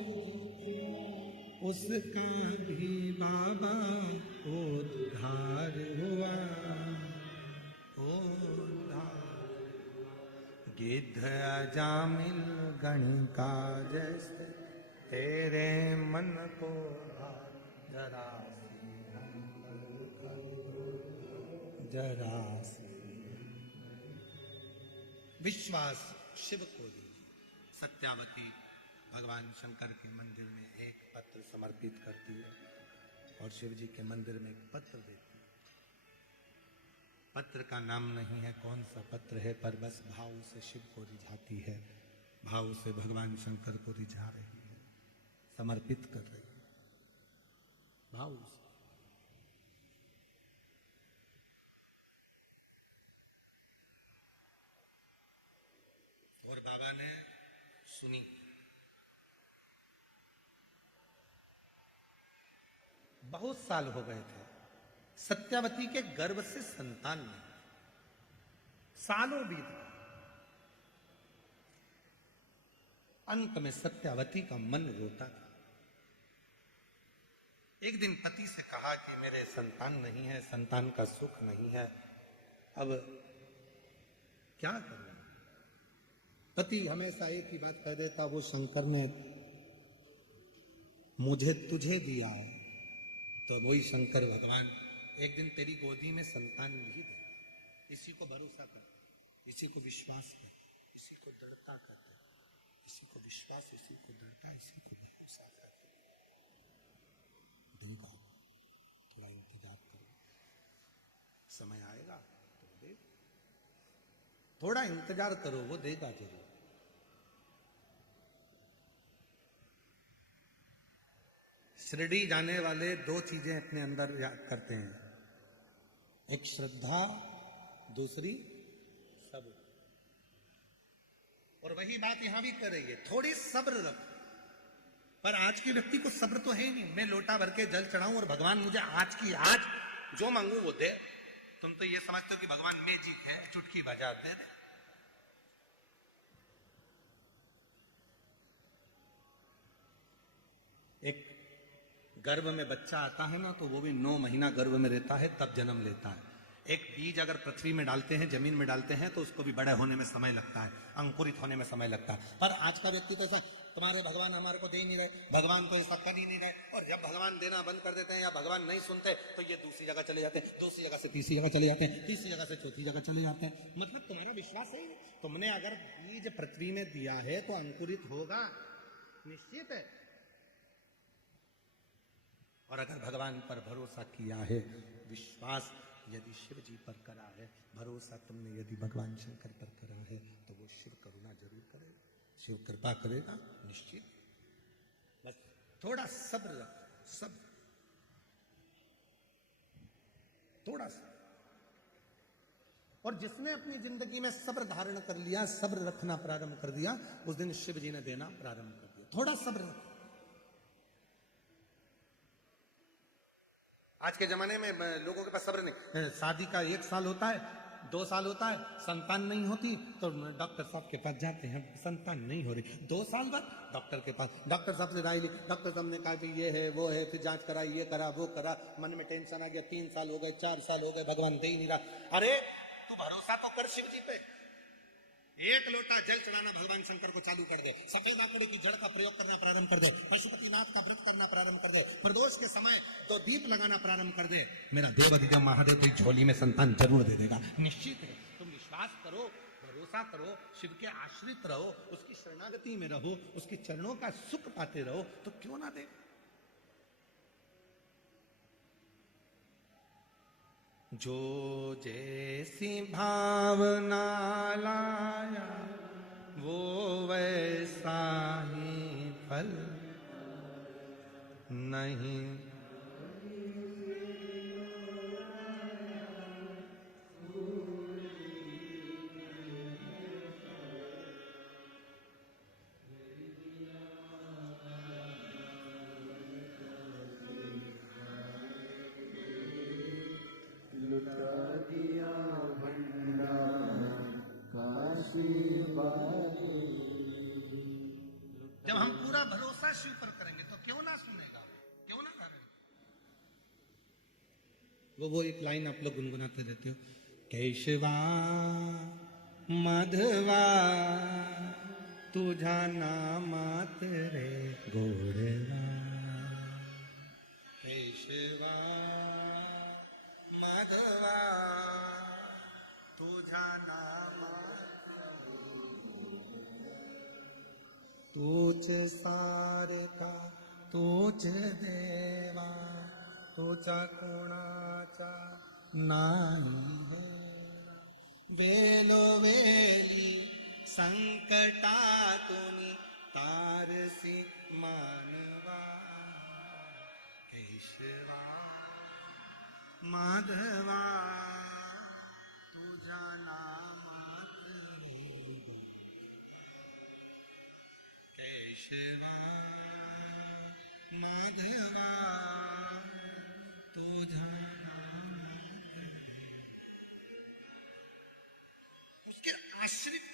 उसका भी बाबा उद्धार हुआ, उद्धार। गिद्ध अजामिल गणिका जैसे तेरे मन को जरा जरा विश्वास शिव को दीजिए। सत्यावती भगवान शंकर के मंदिर में एक पत्र समर्पित करती है और शिव जी के मंदिर में एक पत्र देती है। पत्र का नाम नहीं है कौन सा पत्र है, पर बस भाव से शिव को रिझाती है, भाव से भगवान शंकर को रिझा रही है, समर्पित कर रही है भाव से। और बाबा ने सुनी। बहुत साल हो गए थे, सत्यावती के गर्भ से संतान नहीं, सालों बीत गए। अंत में सत्यावती का मन रोता था। एक दिन पति से कहा कि मेरे संतान नहीं है, संतान का सुख नहीं है, अब क्या करूं। पति हमेशा एक ही बात कह देता, वो शंकर ने मुझे तुझे दिया है, तो वही शंकर भगवान एक दिन तेरी गोदी में संतान नहीं दे। इसी को भरोसा कर, इसी को विश्वास कर, इसी को दृढ़ता कर, इसी को विश्वास, इसी को दृढ़ता, इसी को भरोसा कर। समय आएगा तो दे, थोड़ा इंतजार करो, वो देगा जरूर। शिरडी जाने वाले दो चीजें अपने अंदर याद करते हैं, एक श्रद्धा, दूसरी सब्र। और वही बात यहां भी कर रही है, थोड़ी सब्र रख। पर आज के व्यक्ति को सब्र तो है ही नहीं, मैं लोटा भर के जल चढ़ाऊं और भगवान मुझे आज की आज जो मांगू वो दे। तुम तो ये समझते हो कि भगवान मैजिक है, चुटकी बजा दे दे। एक गर्भ में बच्चा आता है ना, तो वो भी 9 महीना गर्भ में रहता है, तब जन्म लेता है। एक बीज अगर पृथ्वी में डालते हैं, जमीन में डालते हैं, तो उसको भी बड़े होने में समय लगता है, अंकुरित होने में समय लगता है। पर आज का व्यक्ति तो ऐसा, तुम्हारे भगवान हमारे को दे नहीं रहे, भगवान तो ऐसा कर ही नहीं रहे, और जब भगवान देना बंद कर देते हैं या भगवान नहीं सुनते, तो ये दूसरी जगह चले जाते हैं, दूसरी जगह से तीसरी जगह चले जाते हैं, तीसरी जगह से चौथी जगह चले जाते हैं। मतलब तुम्हारा विश्वास है, तुमने अगर बीज पृथ्वी में दिया है तो अंकुरित होगा, निश्चित है। और अगर भगवान पर भरोसा किया है, विश्वास यदि शिव जी पर करा है, भरोसा तुमने यदि भगवान शंकर पर करा है, तो वो शिव करुणा जरूर करेगा, शिव कृपा करेगा, निश्चित। बस थोड़ा सब्र रखो, सब्र, थोड़ा सा। और जिसने अपनी जिंदगी में सब्र धारण कर लिया, सब्र रखना प्रारंभ कर दिया, उस दिन शिव जी ने देना प्रारंभ कर दिया। थोड़ा सब्र रखो। आज के जमाने में लोगों के पास सब्र नहीं, शादी का 1 साल होता है, 2 साल होता है, संतान नहीं होती तो डॉक्टर साहब के पास जाते हैं, संतान नहीं हो रही, 2 साल बाद डॉक्टर के पास, डॉक्टर साहब से राय ली, डॉक्टर साहब ने कहा कि ये है वो है, फिर जांच कराई, ये करा वो करा, मन में टेंशन आ गया, 3 साल हो गए, 4 साल हो गए, भगवान दे ही नहीं रहा। अरे तू भरोसा तो कर शिव जी पे, 1 लोटा जल चढ़ाना भगवान शंकर को चालू कर दे, सफेद आकड़ी की जड़ का प्रयोग करना प्रारंभ कर दे, पशुपतिनाथ का व्रत करना प्रारंभ कर दे, प्रदोष के समय 2 दीप लगाना प्रारंभ कर दे, मेरा देव अधिदेव महादेव कोई झोली में संतान जरूर दे देगा, निश्चित है। तुम विश्वास करो, भरोसा करो, शिव के आश्रित रहो, उसकी शरणागति में रहो, उसके चरणों का सुख पाते रहो, तो क्यों ना दे। जो जैसी भावना लाया, वो वैसा ही फल नहीं। जब हम पूरा भरोसा शिव पर करेंगे तो क्यों ना सुनेगा, क्यों ना करेंगे। वो एक लाइन आप लोग गुनगुनाते रहते हो, केशवा माधवा तुझा नामात रे गोड़वा, केशवा माधवा तुझा नामात, तूच सारिका तूच देवा, तुझा कोणाचा नाही है, वेलो वेली संकटातुनी तारसी मानवा, केशवा माधवा तुझा नामात रे, केशवा माधवा तुझा नामात रे। उसके आश्रित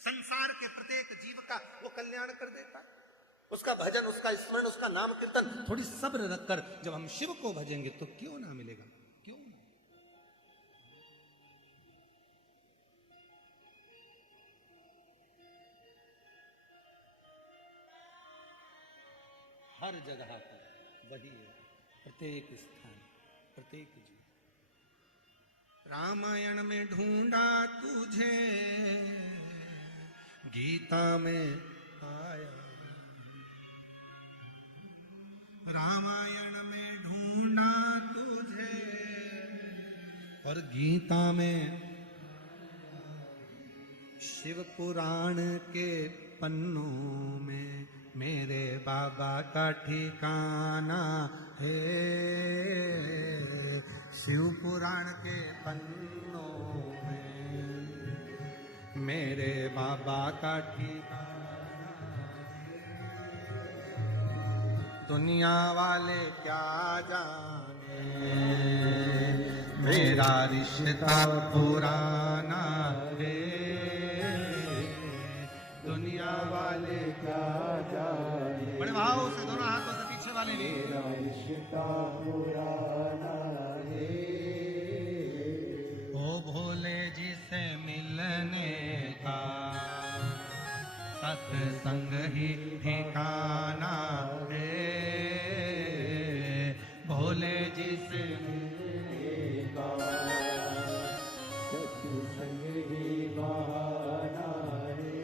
संसार के प्रत्येक जीव का वो कल्याण कर देता है। उसका भजन, उसका स्मरण, उसका नाम कीर्तन, थोड़ी सब्र रखकर जब हम शिव को भजेंगे तो क्यों ना मिलेगा, क्यों ना। हर जगह पर वही है, प्रत्येक स्थान, प्रत्येक जीव। रामायण में ढूंढा तुझे, गीता में आया, रामायण में ढूंढा तुझे और गीता में शिव पुराण के पन्नों में मेरे बाबा का ठिकाना है। शिव पुराण के पन्नों में मेरे बाबा का ठिकाना। दुनिया वाले क्या जाने मेरा रिश्ता पुराना है। दुनिया वाले क्या जाने, बड़े भाव से दोनों हाथों से पीछे वाले भी, मेरा रिश्ता पुराना है। ओ भोले जी से मिलने का सत्संग ही ठिकाना है। भोले जी से मिलने का सत्संग ही बहाना है।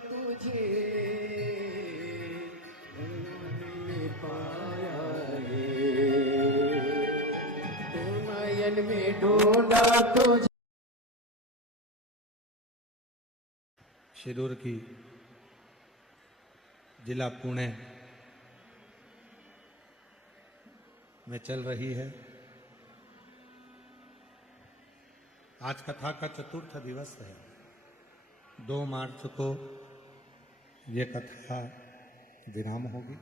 तुझे में पाया है, नयन में ढूंढा तुझे। शिरूर की जिला पुणे में चल रही है। आज कथा का चतुर्थ दिवस है। 2 मार्च को ये कथा विराम होगी।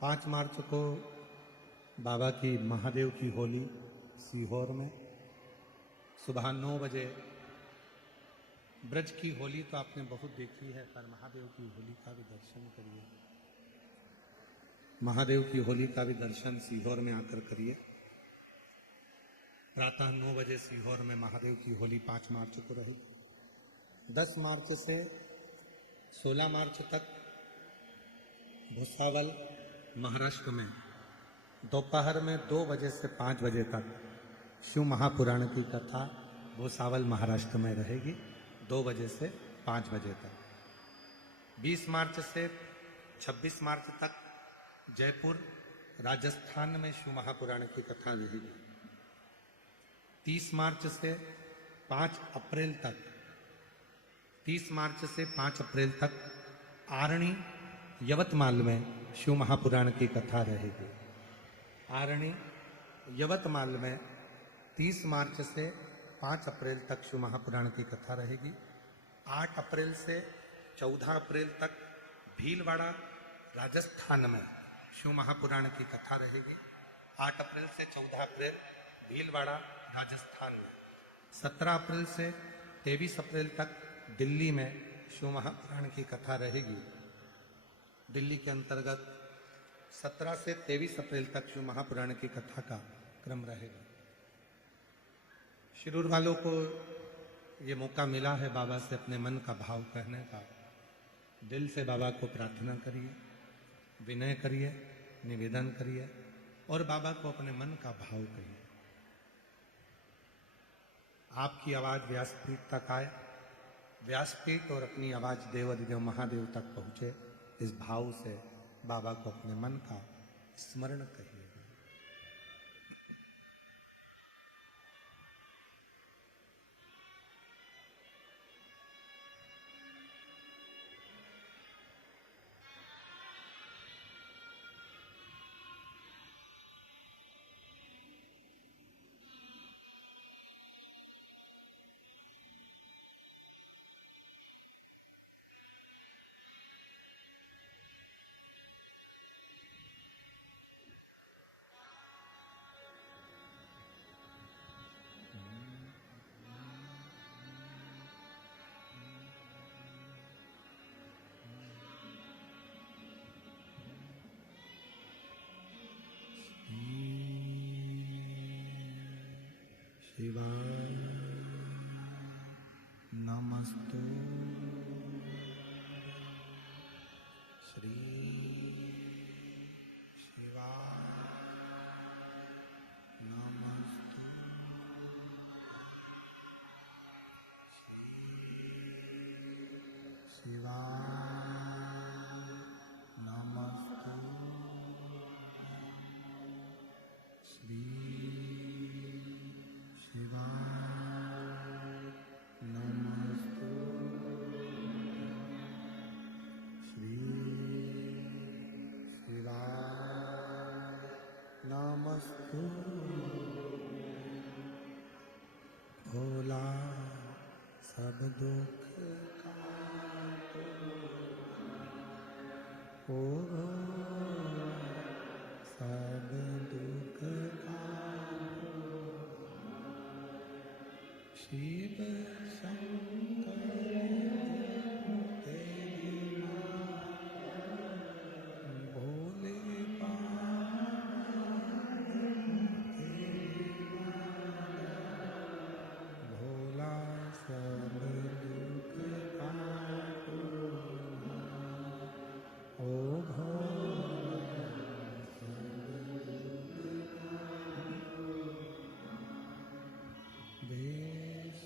5 मार्च को बाबा की महादेव की होली सीहोर में सुबह 9 बजे। ब्रज की होली तो आपने बहुत देखी है, पर महादेव की होली का भी दर्शन करिए। महादेव की होली का भी दर्शन सीहोर में आकर करिए। प्रातः 9 बजे सीहोर में महादेव की होली 5 मार्च को रहेगी। 10 मार्च से 16 मार्च तक भुसावल महाराष्ट्र में दोपहर में 2 बजे से 5 बजे तक शिव महापुराण की कथा भुसावल महाराष्ट्र में रहेगी, 2 बजे से 5 बजे तक। 20 मार्च से 26 मार्च तक जयपुर राजस्थान में शिव महापुराण की कथा रहेगी। 30 मार्च से 5 अप्रैल तक 30 मार्च से 5 अप्रैल तक आरणी यवतमाल में शिव महापुराण की कथा रहेगी। आरणी यवतमाल में 30 मार्च से 5 अप्रैल तक शिव महापुराण की कथा रहेगी। 8 अप्रैल से 14 अप्रैल तक भीलवाड़ा राजस्थान में शिव महापुराण की कथा रहेगी। 8 अप्रैल से 14 अप्रैल भीलवाड़ा राजस्थान में। 17 अप्रैल से 23 अप्रैल तक दिल्ली में शिव महापुराण की कथा रहेगी। दिल्ली के अंतर्गत 17 से 23 अप्रैल तक शिव महापुराण की कथा का क्रम रहेगा। शिरूर वालों को ये मौका मिला है बाबा से अपने मन का भाव कहने का। दिल से बाबा को प्रार्थना करिए, विनय करिए, निवेदन करिए और बाबा को अपने मन का भाव कहिए। आपकी आवाज व्यासपीठ तक आए, व्यासपीठ और अपनी आवाज देवाधिदेव महादेव तक पहुंचे। इस भाव से बाबा को अपने मन का स्मरण करिए। शिवाय नमस्तु श्री शिवाय नमस्तु श्री शिवाय नमस्तु श्री शिवाय नमस्तु श्री शिवाय नमस्तु भोला सब दुख काटो, ओ सब दुख शिव शंकर तेरी भोले भोला सब दुख काटो, ओ भोला देश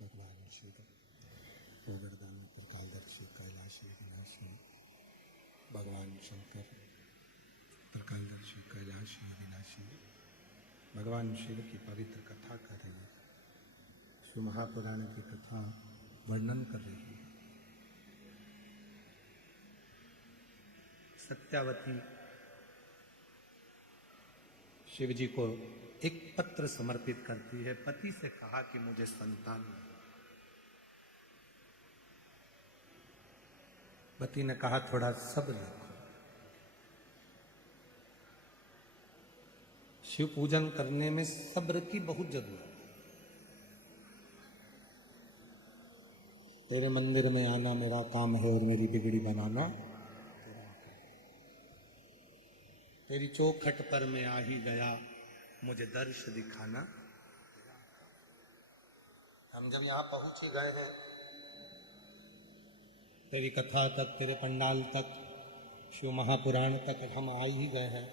भगवान शिव गोवर्धन प्रकालदर्शी कैलाशी विनाशी, भगवान शंकर प्रकालदर्शी कैलाशी विनाशी भगवान शिव की पवित्र कथा कर रही है। शिव महापुराण की कथा वर्णन कर रही है। सत्यावती शिव जी को एक पत्र समर्पित करती है। पति से कहा कि मुझे संतान नहीं। पति ने कहा थोड़ा सब्र रखो। शिव पूजन करने में सब्र की बहुत जरूरत है। तेरे मंदिर में आना मेरा काम है और मेरी बिगड़ी बनाना तेरी चौखट पर मैं आ ही गया, मुझे दर्श दिखाना। हम जब यहां पहुंच ही गए हैं, तेरी कथा तक, तेरे पंडाल तक, शिव महापुराण तक हम आ ही गए हैं,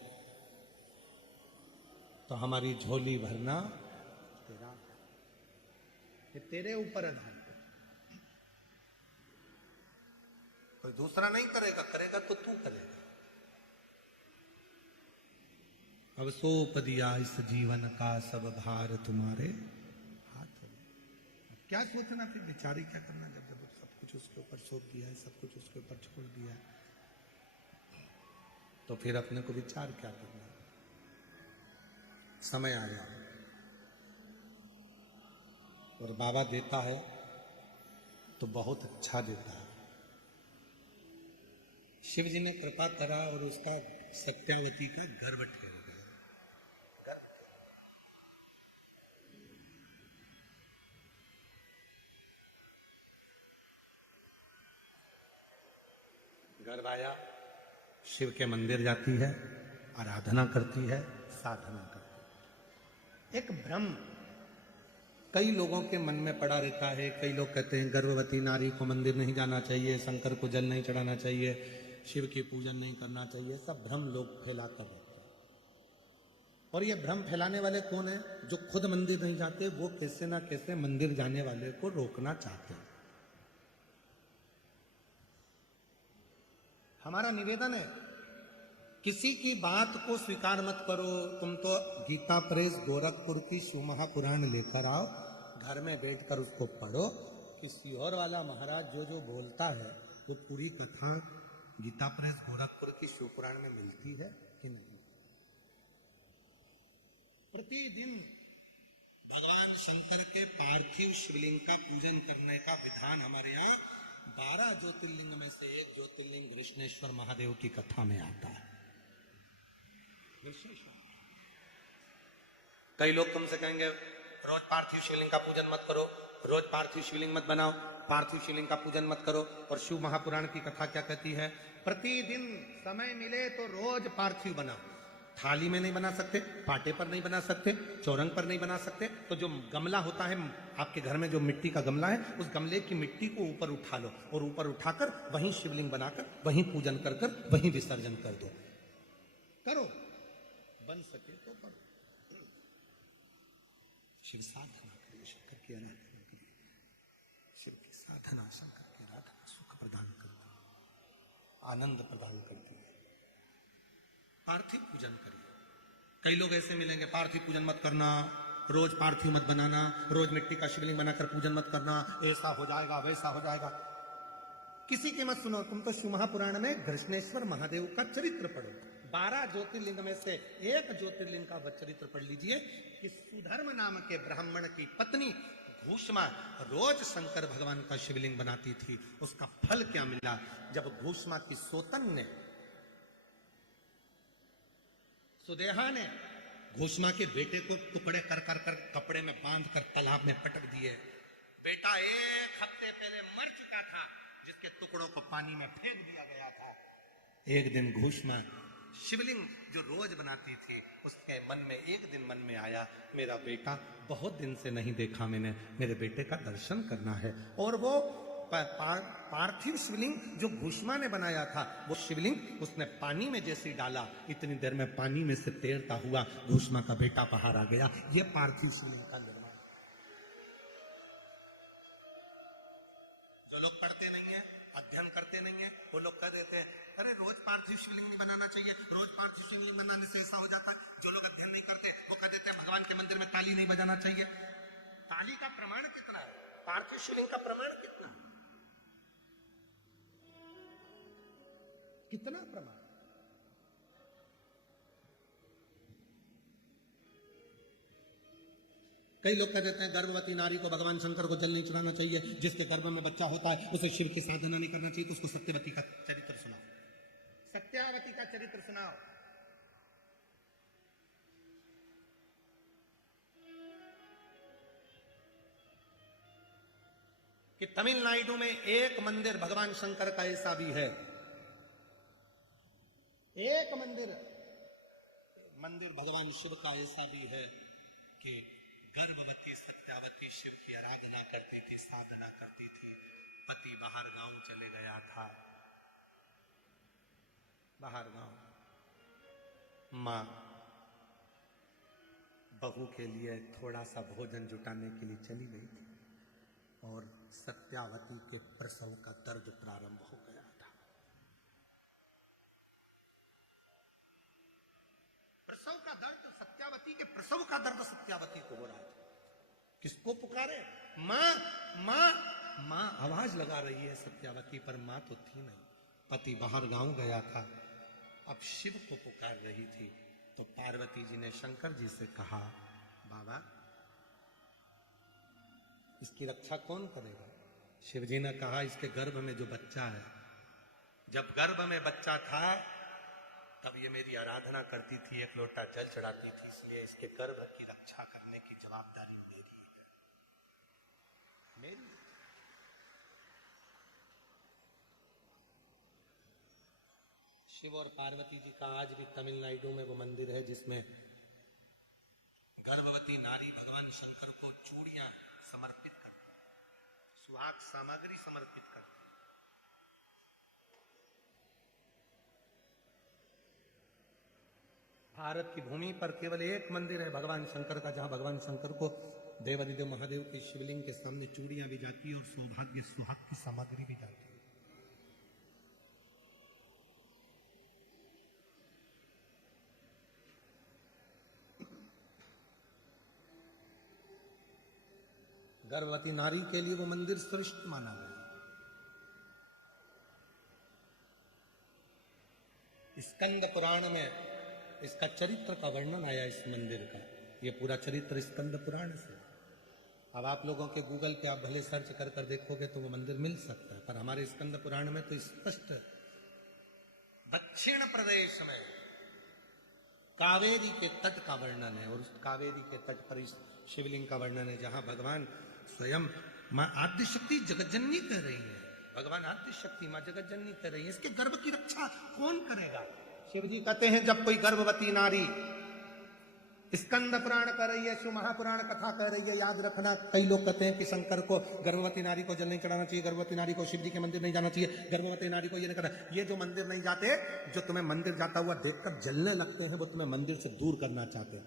तो हमारी झोली भरना तेरा, ये तेरे ऊपर आधारित है। कोई दूसरा नहीं करेगा, करेगा तो तू करेगा। अब सौंप दिया इस जीवन का सब भार तुम्हारे हाथ में। क्या सोचना, फिर बेचारी क्या करना, जब जब सब कुछ उसके ऊपर सौंप दिया है, सब कुछ उसके ऊपर छोड़ दिया है, तो फिर अपने को विचार क्या करना। समय आया और बाबा देता है तो बहुत अच्छा देता है। शिव जी ने कृपा करा और उसका सत्यावती का गर्भ ठहर गया। गर्भ आया, शिव के मंदिर जाती है, आराधना करती है, साधना करती है। एक भ्रम कई लोगों के मन में पड़ा रहता है। कई लोग कहते हैं गर्भवती नारी को मंदिर नहीं जाना चाहिए, शंकर को जल नहीं चढ़ाना चाहिए, शिव की पूजन नहीं करना चाहिए। सब भ्रम लोग फैलाकर रहते हैं। और ये भ्रम फैलाने वाले कौन है? जो खुद मंदिर नहीं जाते, वो कैसे ना कैसे मंदिर जाने वाले को रोकना चाहते हैं। हमारा निवेदन है, किसी की बात को स्वीकार मत करो। तुम तो गीता प्रेस गोरखपुर की शिव महापुराण लेकर आओ, घर में बैठकर उसको पढ़ो कि सीहोर वाला महाराज जो जो बोलता है वो पूरी कथा गीता प्रेस गोरखपुर की शिव पुराण में मिलती है कि नहीं। प्रतिदिन भगवान शंकर के पार्थिव शिवलिंग का पूजन करने का विधान हमारे यहाँ 12 ज्योतिर्लिंग में से एक ज्योतिर्लिंग कृष्णेश्वर महादेव की कथा में आता है। कई लोग तुमसे कहेंगे रोज पार्थिव शिवलिंग का पूजन मत करो, रोज पार्थिव शिवलिंग मत बनाओ, पार्थिव शिवलिंग का पूजन मत करो। और शिव महापुराण की कथा क्या कहती है? प्रतिदिन समय मिले तो रोज पार्थिव बनाओ। थाली में नहीं बना सकते, पाटे पर नहीं बना सकते, चौरंग पर नहीं बना सकते, तो जो गमला होता है आपके घर में, जो मिट्टी का गमला है, उस गमले की मिट्टी को ऊपर उठा लो और ऊपर उठाकर वहीं शिवलिंग बनाकर वहीं पूजन कर कर वहीं विसर्जन कर दो। करो, बन सके तो करो। शिव साधना करो, शंकर की आराधना करो। शिव की साधना, शंकर की आराधना सुख प्रदान करती है, आनंद प्रदान करती है। पार्थिव पूजन करिए। कई लोग ऐसे मिलेंगे, पार्थिव पूजन मत करना, रोज पार्थिव मत बनाना, रोज मिट्टी का शिवलिंग बनाकर पूजन मत करना, ऐसा हो जाएगा वैसा हो जाएगा। किसी की मत सुनो, तुम तो शिव महापुराण में कृष्णेश्वर महादेव का चरित्र पढ़ो। 12 ज्योतिर्लिंग में से एक ज्योतिर्लिंग का वह चरित्र पढ़ लीजिए कि सुधर्म नाम के ब्राह्मण की पत्नी घूष्मा रोज शंकर भगवान का शिवलिंग बनाती थी। उसका फल क्या मिला? जब घूष्मा की सोतन ने, सुदेहा ने घूष्मा के बेटे को टुकड़े कर कर कर कपड़े में बांध कर तालाब में पटक दिए। बेटा 1 हफ्ते पहले मर चुका था, जिसके टुकड़ों को पानी में फेंक दिया गया था। एक दिन घूष्मा शिवलिंग जो रोज बनाती थी, उसके मन में एक दिन मन में आया, मेरा बेटा बहुत दिन से नहीं देखा मैंने, मेरे बेटे का दर्शन करना है। और वो पार्थिव शिवलिंग जो घूष्मा ने बनाया था, वो शिवलिंग उसने पानी में जैसे डाला, इतनी देर में पानी में से तैरता हुआ घूष्मा का बेटा बाहर आ गया। ये पार्थिव शिवलिंग का निर्माण। जो लोग पढ़ते नहीं है, अध्ययन करते नहीं है, वो लोग कह देते हैं अरे रोज पार्थिव शिवलिंग नहीं बनाना चाहिए, रोज पार्थिव शिवलिंग बनाने से ऐसा हो जाता है। जो लोग अध्ययन नहीं करते वो कह देते हैं भगवान के मंदिर में ताली नहीं बजाना चाहिए। ताली का प्रमाण कितना है? पार्थिव शिवलिंग का प्रमाण कितना? कितना प्रमाण? कई लोग कह देते हैं गर्भवती नारी को भगवान शंकर को जल नहीं चढ़ाना चाहिए, जिसके गर्भ में बच्चा होता है उसे शिव की साधना नहीं करना चाहिए। तो उसको सत्यवती का चरित्र सुनाओ, सत्यावती का चरित्र सुनाओ। कि तमिलनाडु में एक मंदिर भगवान शंकर का ऐसा भी है, एक मंदिर भगवान शिव का ऐसा भी है कि गर्भवती सत्यावती शिव की आराधना करती थी, साधना करती थी। पति बाहर गांव चले गया था, बाहर गांव माँ बहू के लिए थोड़ा सा भोजन जुटाने के लिए चली गई थी और सत्यावती के प्रसव का दर्द प्रारंभ हो गया था। प्रसव का दर्द, सत्यावती के प्रसव का दर्द सत्यावती को हो रहा था। किसको पुकारे? माँ माँ माँ आवाज लगा रही है सत्यावती, पर माँ तो थी नहीं। पति बाहर गांव गया था, अब शिव को पुकार रही थी। तो पार्वती जी ने शंकर जी से कहा, बाबा इसकी रक्षा कौन करेगा? शिव जी ने कहा, इसके गर्भ में जो बच्चा है, जब गर्भ में बच्चा था तब ये मेरी आराधना करती थी, एक लोटा जल चढ़ाती थी, इसलिए इसके गर्भ की रक्षा करने की जवाबदारी मेरी है, मेरी। शिव और पार्वती जी का आज भी तमिलनाडु में वो मंदिर है जिसमें गर्भवती नारी भगवान शंकर को चूड़ियां समर्पित करती है, सुहाग सामग्री समर्पित करती है। भारत की भूमि पर केवल एक मंदिर है भगवान शंकर का, जहां भगवान शंकर को देवादिदेव महादेव के शिवलिंग के सामने चूड़ियां भी जाती है और सौभाग्य सुहाग की सामग्री भी जाती है। गर्भवती नारी के लिए वो मंदिर श्रेष्ठ माना गया। स्कंद पुराण में इसका चरित्र का वर्णन आया, इस मंदिर का। ये पूरा चरित्र स्कंद पुराण से। अब आप लोगों के गूगल पे आप भले सर्च कर कर देखोगे तो वो मंदिर मिल सकता है, पर हमारे स्कंद पुराण में तो स्पष्ट दक्षिण प्रदेश में कावेरी के तट का वर्णन है, और उस कावेरी के तट पर इस शिवलिंग का वर्णन है, जहां भगवान स्वयं मां आद्य शक्ति जगतजननी कह रही है। भगवान आद्य शक्ति मां जगतजननी कह रही है, इसके गर्भ की रक्षा कौन करेगा? शिव जी कहते हैं, जब कोई गर्भवती नारी स्कंद पुराण कर रही है, शिव महापुराण कथा कह रही है, याद रखना, कई लोग कहते हैं कि शंकर को गर्भवती नारी को जल नहीं चढ़ाना चाहिए, गर्भवती नारी को शिव जी के मंदिर नहीं जाना चाहिए, गर्भवती नारी को ये नहीं करना। ये जो मंदिर नहीं जाते, जो तुम्हें मंदिर जाता हुआ देखकर जलने लगते हैं, वो तुम्हें मंदिर से दूर करना चाहते हैं।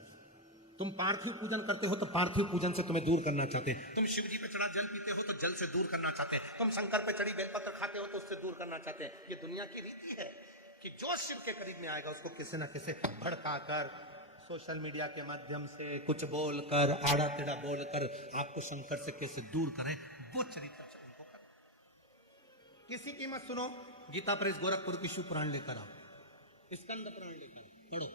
तुम पार्थिव पूजन करते हो तो पार्थिव पूजन से तुम्हें दूर करना चाहते हैं। तुम शिव जी पे चढ़ा जल पीते हो तो जल से दूर करना चाहते हैं। तुम शंकर पे चढ़ी बेलपत्र खाते हो तो उससे दूर करना चाहते हैं। ये दुनिया की रीति है कि जो शिव के करीब में आएगा उसको किसी न किसी भड़काकर, सोशल मीडिया के माध्यम से कुछ बोलकर, आड़ा टेढ़ा बोलकर आपको शंकर से कैसे दूर करे, वो चरित्र उनको कर। किसी की मत सुनो, गीता प्रेस गोरखपुर की शिव पुराण लेकर आओ, स्कंद पुराण लेकर पढ़ो।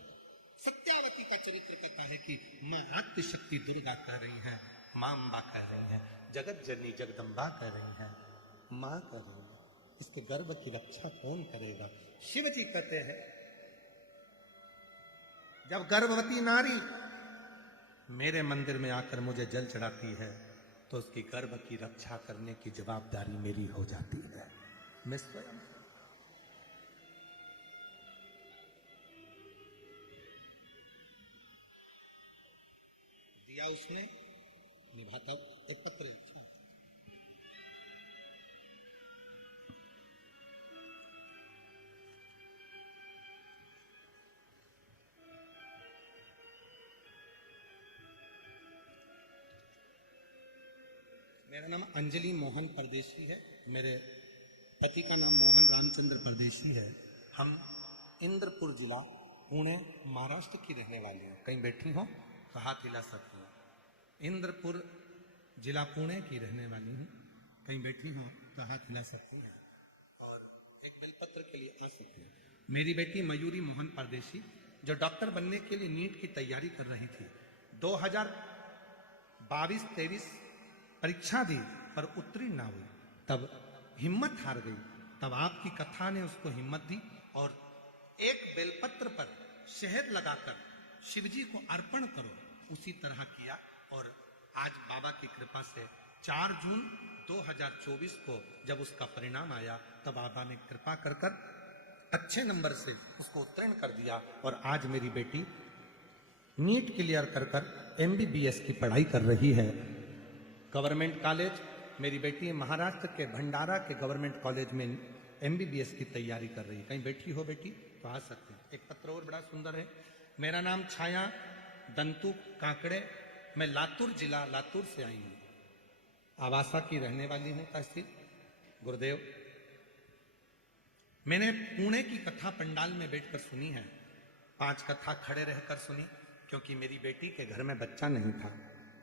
सत्यावती का चरित्र कहता है कि मां आद्य शक्ति दुर्गा कह रही है, मां अम्बा कह रही है, जगत जननी जगदम्बा कह रही है, मां कह रही है, इसके गर्भ की रक्षा कौन करेगा? शिव जी कहते हैं, जब गर्भवती नारी मेरे मंदिर में आकर मुझे जल चढ़ाती है तो उसकी गर्भ की रक्षा करने की जवाबदारी मेरी हो जाती है। मैं स्वयं दिया उसने निभाता। एक पत्र मेरा नाम अंजलि मोहन परदेशी है, मेरे पति का नाम मोहन रामचंद्र परदेशी है। हम इंद्रपुर जिला पुणे महाराष्ट्र की रहने वाली हूँ। कहीं बैठी हो तो हाथ हिला सकती हूँ। इंद्रपुर जिला पुणे की रहने वाली हूँ, कहीं बैठी हो तो हाथ हिला सकती है और एक बेलपत्र के लिए आ सकती है। मेरी बेटी मयूरी मोहन परदेशी जो डॉक्टर बनने के लिए नीट की तैयारी कर रही थी, 2022-23 परीक्षा दी पर उत्तीर्ण ना हुई, तब हिम्मत हार गई। तब आपकी कथा ने उसको हिम्मत दी और एक बेलपत्र पर शहद लगाकर शिवजी को अर्पण करो, उसी तरह किया। और आज बाबा की कृपा से 4 जून 2024 को जब उसका परिणाम आया, तब बाबा ने कृपा कर कर अच्छे नंबर से उसको उत्तीर्ण कर दिया और आज मेरी बेटी नीट क्लियर कर कर MBBS की पढ़ाई कर रही है गवर्नमेंट कॉलेज। मेरी बेटी महाराष्ट्र के भंडारा के गवर्नमेंट कॉलेज में MBBS की तैयारी कर रही है। कहीं बैठी हो बेटी तो तो आ सकते हैं। एक पत्र और बड़ा सुंदर है। मेरा नाम छाया दंतु काकड़े, मैं लातूर जिला लातूर से आई हूं, आवासा की रहने वाली हूं, तहसील गुरुदेव। मैंने पुणे की कथा पंडाल में बैठकर सुनी है, 5 कथा खड़े रहकर सुनी, क्योंकि मेरी बेटी के घर में बच्चा नहीं था।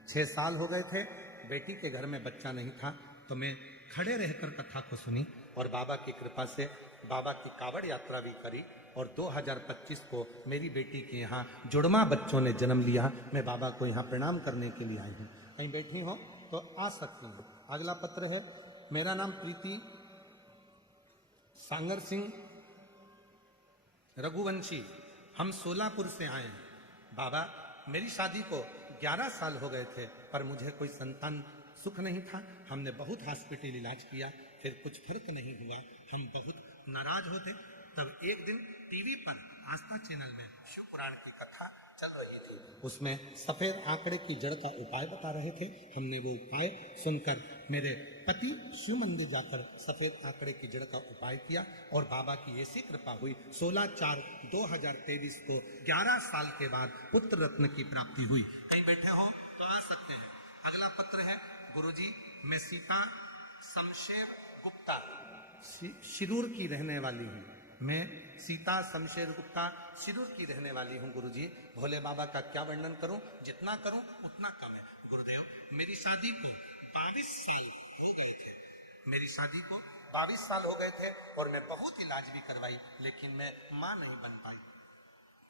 6 साल हो गए थे, बेटी के घर में बच्चा नहीं था, तो मैं खड़े रहकर कथा को सुनी और बाबा की कृपा से बाबा की कावड़ यात्रा भी करी। और 2025 को मेरी बेटी के यहाँ जुड़वा बच्चों ने जन्म लिया। मैं बाबा को यहाँ प्रणाम करने के लिए आई हूँ। कहीं बैठी हो तो आ सकती हूँ। अगला पत्र है। मेरा नाम प्रीति सांगर सिंह रघुवंशी, हम सोलापुर से आए हैं। बाबा, मेरी शादी को 11 साल हो गए थे, पर मुझे कोई संतान सुख नहीं था। हमने बहुत हॉस्पिटल इलाज किया, फिर कुछ फर्क नहीं हुआ। हम बहुत नाराज होते। तब एक दिन टीवी पर आस्था चैनल में शिव पुराण की कथा चल रही थी। उसमें सफेद आंकड़े की जड़ का उपाय बता रहे थे। हमने वो उपाय सुनकर मेरे पति शिव मंदिर जाकर सफेद आंकड़े की जड़ का उपाय किया और बाबा की ऐसी कृपा हुई। 16/4/2023 को 11 साल के बाद पुत्र रत्न की प्राप्ति हुई। कहीं बैठे हो तो आ सकते हैं। अगला पत्र है। गुरुजी, मैं सीता शमशेर गुप्ता शिरूर की रहने वाली हूँ। मैं सीता शमशेर गुप्ता शिरूर की रहने वाली हूँ। गुरुजी, भोले बाबा का क्या वर्णन करूं? जितना करूं उतना कम है। गुरुदेव, मेरी शादी को 22 साल हो गए थे। मेरी शादी को 22 साल हो गए थे और मैं बहुत इलाज भी करवाई, लेकिन मैं मां नहीं बन पाई।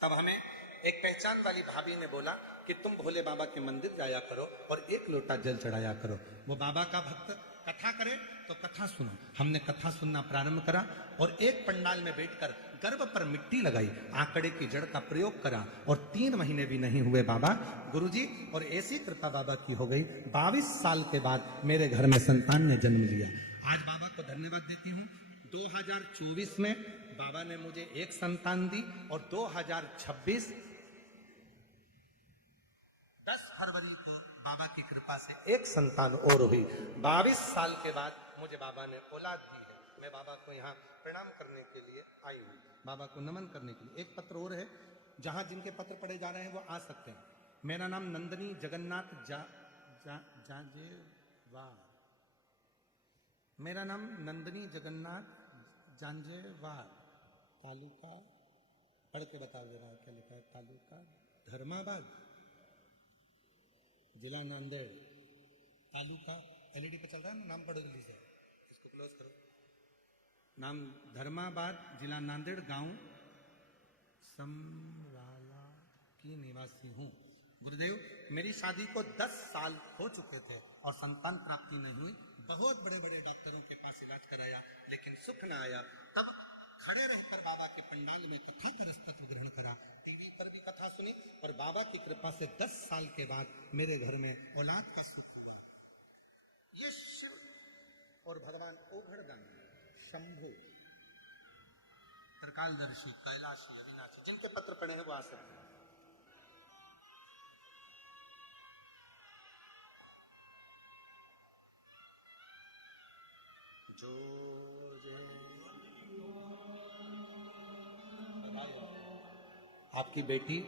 तब हमें एक पहचान वाली भाभी ने बोला कि तुम भोले बाबा के मंदिर जाया करो और 1 लोटा जल चढ़ाया करो। वो बाबा का भक्त कथा करे तो कथा सुनो। हमने कथा सुनना प्रारंभ करा और एक पंडाल में बैठकर गर्भ पर मिट्टी लगाई, आंकड़े की जड़ का प्रयोग करा और 3 महीने भी नहीं हुए बाबा गुरुजी, और ऐसी कृपा बाबा की हो गई। 22 साल के बाद मेरे घर में संतान ने जन्म लिया। आज बाबा को धन्यवाद देती हूँ। 2024 में बाबा ने मुझे एक संतान दी और 2026 10 फरवरी को बाबा की कृपा से एक संतान और हुई। 22 साल के बाद मुझे बाबा ने औलाद दी है। मैं बाबा को यहाँ प्रणाम करने के लिए आई हूँ, बाबा को नमन करने के लिए। एक पत्र और है, जहां जिनके पत्र पढ़े जा रहे हैं वो आ सकते हैं। मेरा नाम नंदनी जगन्नाथ जांजेवार। मेरा नाम नंदनी जगन्नाथ जांजेवार, तालुका पढ़ के बता दे रहा है क्या लिखा है। तालुका धर्माबाद, जिला नांदेड़, तालुका एलईडी पे चल रहा है ना, नाम पढ़ लीजिए, इसको क्लोज करो। नाम धर्माबाद, जिला नांदेड़, गांव समराला की निवासी हूँ। गुरुदेव, मेरी शादी को 10 साल हो चुके थे और संतान प्राप्ति नहीं हुई। बहुत बड़े बड़े डॉक्टरों के पास इलाज कराया, लेकिन सुख न आया। तब खड़े रहकर बाबा के पंडाल में कथा तत्व ग्रहण करा, टीवी पर भी कथा सुनी और बाबा की कृपा से 10 साल के बाद मेरे घर में औलाद का सुख हुआ। ये शिव और भगवान ओघड़दानी, शंभु, त्रिकालदर्शी, कैलाशी, अविनाशी, जिनके पत्र पढ़े हैं वो आ सकते हैं। जो आपकी बेटी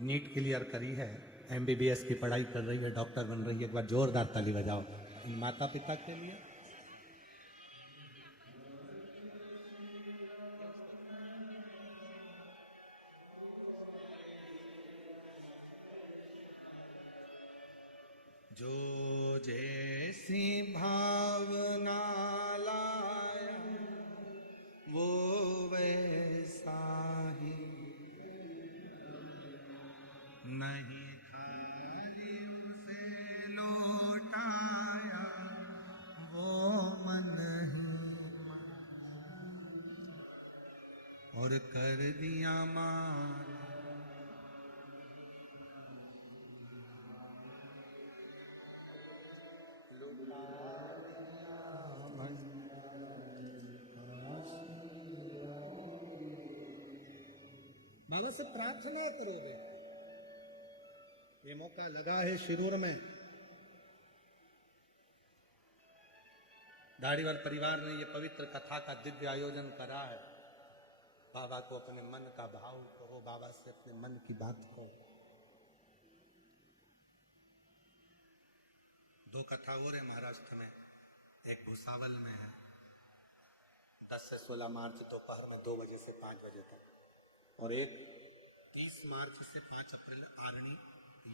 नीट क्लियर करी है, MBBS की पढ़ाई कर रही है, डॉक्टर बन रही है। एक बार जोरदार ताली बजाओ माता पिता के लिए। जो जैसी भावना लाया वो वैसा ही, नहीं खाली उसे लौटाया वो मन ही और कर दिया मान। बाबा से प्रार्थना करोगे। ये मौका लगा है शिरूर में, धारीवाल परिवार ने ये पवित्र कथा का दिव्य आयोजन करा है। बाबा को अपने मन का भाव कहो, बाबा से अपने मन की बात कहो। दो कथा और है महाराष्ट्र में, एक भूसावल में है, 10 से 16 मार्च दोपहर में 2 बजे से 5 बजे तक, और एक 30 मार्च से 5 अप्रैल आरणी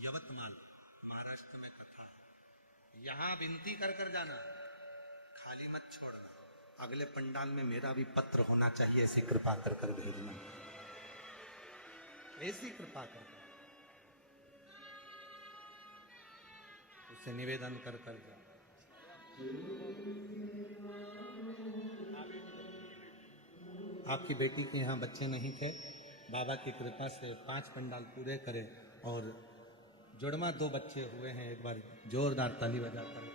यवतमाल महाराष्ट्र में कथा है। यहां विनती कर कर जाना, खाली मत छोड़ना। अगले पंडाल में मेरा भी पत्र होना चाहिए, ऐसी कृपा कर कर भेजना, ऐसी कृपा कर उसे निवेदन कर कर जा। आपकी बेटी के यहाँ बच्चे नहीं थे, बाबा की कृपा से 5 पंडाल पूरे करे और जुड़वा 2 बच्चे हुए हैं। एक बार जोरदार ताली बजाकर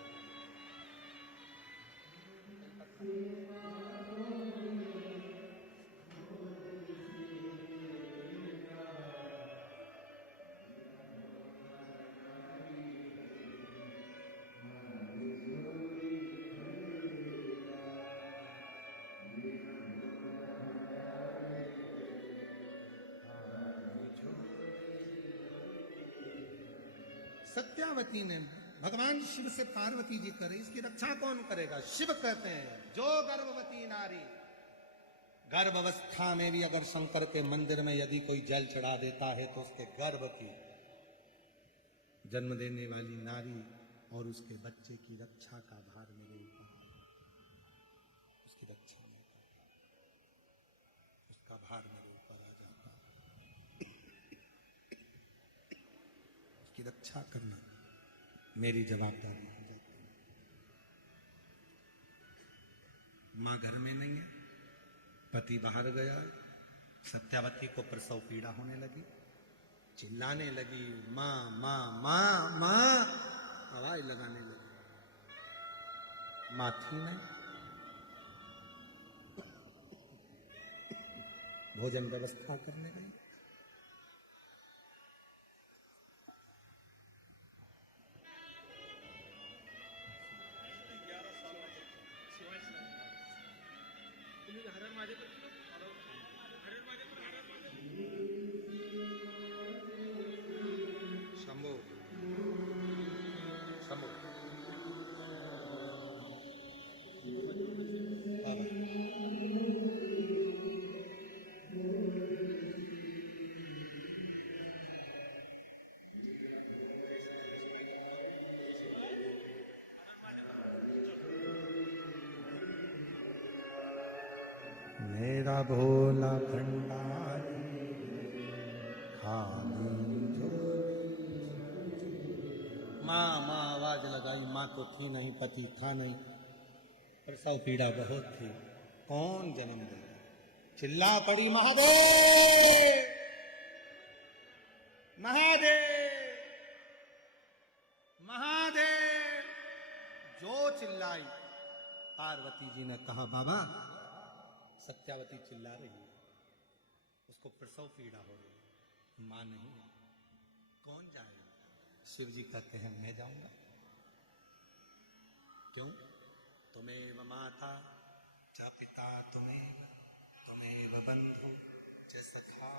सत्यावती ने भगवान शिव से पार्वती जी करे, इसकी रक्षा कौन करेगा? शिव कहते हैं जो गर्भवती नारी, गर्भावस्था में भी अगर शंकर के मंदिर में यदि कोई जल चढ़ा देता है तो उसके गर्भ की जन्म देने वाली नारी और उसके बच्चे की रक्षा का भार मेरे ऊपर, उसकी रक्षा में उसका भार मेरे ऊपर आ जाता, उसकी रक्षा करना मेरी जवाबदारी हो जाती है। मां घर में नहीं है, पति बाहर गया, सत्यावती को प्रसव पीड़ा होने लगी, चिल्लाने लगी, मां मां मां मां, आवाज लगाने लगी। मां थी नहीं, भोजन व्यवस्था करने गई। शंभू शंभू मेरा भोला भंडारी खाली माँ माँ आवाज लगाई, माँ तो थी नहीं, पति था नहीं, प्रसव पीड़ा बहुत थी, कौन जन्म देगा? चिल्ला पड़ी, महादेव महादेव महादेव। जो चिल्लाई, पार्वती जी ने कहा बाबा सत्यावती चिल्ला रही है, उसको प्रसव पीड़ा हो रही है, मां नहीं है, कौन जाएगा? शिव जी कहते हैं मैं जाऊंगा। क्यों? तुम्हें माता च पिता, तुम्हें बंधु च सखा।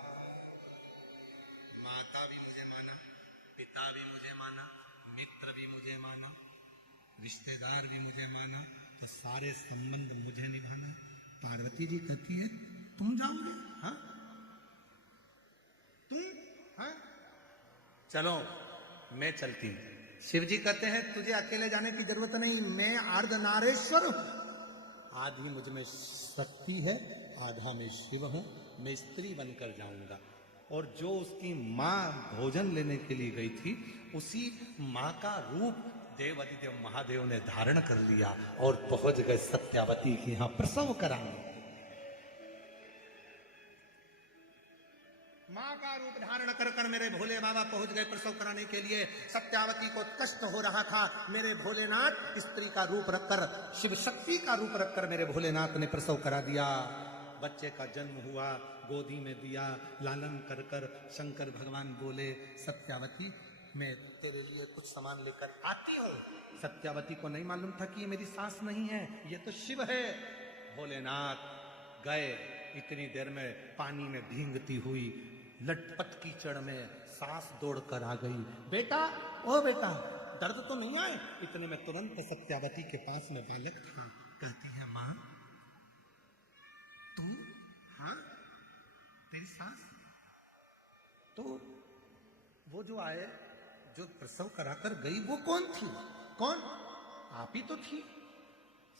माता भी मुझे माना, पिता भी मुझे माना, मित्र भी मुझे माना, रिश्तेदार भी मुझे माना, तो सारे संबंध मुझे निभाना। पार्वती जी कहती है तुम जाओगे? हाँ तुम? हाँ चलो मैं चलती हूं। शिव जी कहते हैं तुझे अकेले जाने की जरूरत नहीं, मैं अर्धनारेश्वर हूं, आधी मुझ में शक्ति है, आधा में शिव हूं, मैं स्त्री बनकर जाऊंगा। और जो उसकी मां भोजन लेने के लिए गई थी, उसी मां का रूप देवाधिदेव महादेव ने धारण कर लिया और पहुंच गए सत्यावती के यहां प्रसव कराने। मां का रूप धारण कर कर मेरे भोले बाबा पहुंच गए प्रसव कराने के लिए। सत्यावती को कष्ट हो रहा था, मेरे भोलेनाथ स्त्री का रूप रखकर, शिव शक्ति का रूप रखकर मेरे भोलेनाथ ने प्रसव करा दिया। बच्चे का जन्म हुआ, गोदी में दिया, लालन कर कर शंकर भगवान बोले सत्यावती मैं तेरे लिए कुछ सामान लेकर आती हूँ। सत्यावती को नहीं मालूम था कि ये मेरी सास नहीं है, ये तो शिव है। भोलेनाथ गए, इतनी देर में पानी में भींगती हुई लटपट कीचड़ में सांस दौड़ कर आ गई। बेटा, ओ बेटा, दर्द तो नहीं आए? इतने में तुरंत सत्यावती के पास में बालक था। कहती है, मां तू? हाँ, तेरी सास? तो वो जो आए, जो प्रसव कराकर गई, वो कौन थी? कौन? आप ही तो थी।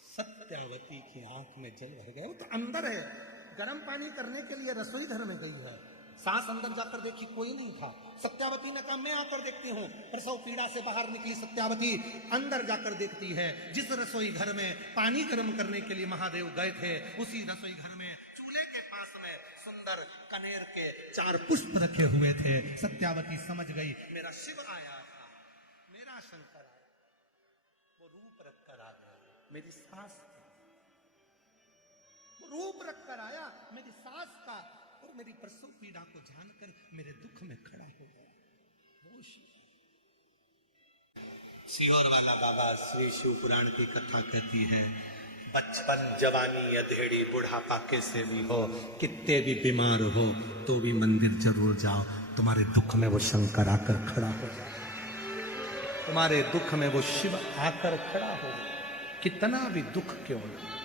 सत्यावती की आंख में जल भर गया। वो तो अंदर है, गर्म पानी करने के लिए रसोई घर में गई है। सास अंदर जाकर देखी, कोई नहीं था। सत्यावती ने कहा, मैं आकर देखती हूँ। प्रसव पीड़ा से बाहर निकली सत्यावती, अंदर जाकर देखती है, जिस रसोई घर में पानी गर्म करने के लिए महादेव गए थे, उसी रसोई घर में चूल्हे के पास में सुंदर कनेर के 4 पुष्प रखे हुए थे। सत्यावती समझ गई, मेरा शिव आया था, मेरा शंकर आया। वो रूप रखकर आ गया, मेरी सास थी। वो रूप रखकर आया मेरी सास का, और मेरी प्रसव पीड़ा को जानकर मेरे दुख में खड़ा हो गया। वो सीहोर वाला बाबा श्री शिव पुराण की कथा कहती है, बचपन जवानी अधेड़ी बुढ़ापा कैसे भी हो, कितने भी बीमार हो, तो भी मंदिर जरूर जाओ। तुम्हारे दुख में वो शंकर आकर खड़ा हो जाए, तुम्हारे दुख में वो शिव आकर खड़ा हो जाए, कितना भी दुख क्यों ना।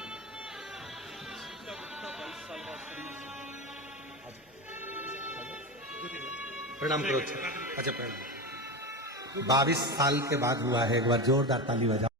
प्रणाम करो। अच्छा, प्रणाम। 22 साल के बाद हुआ है। एक बार जोरदार ताली बजाओ।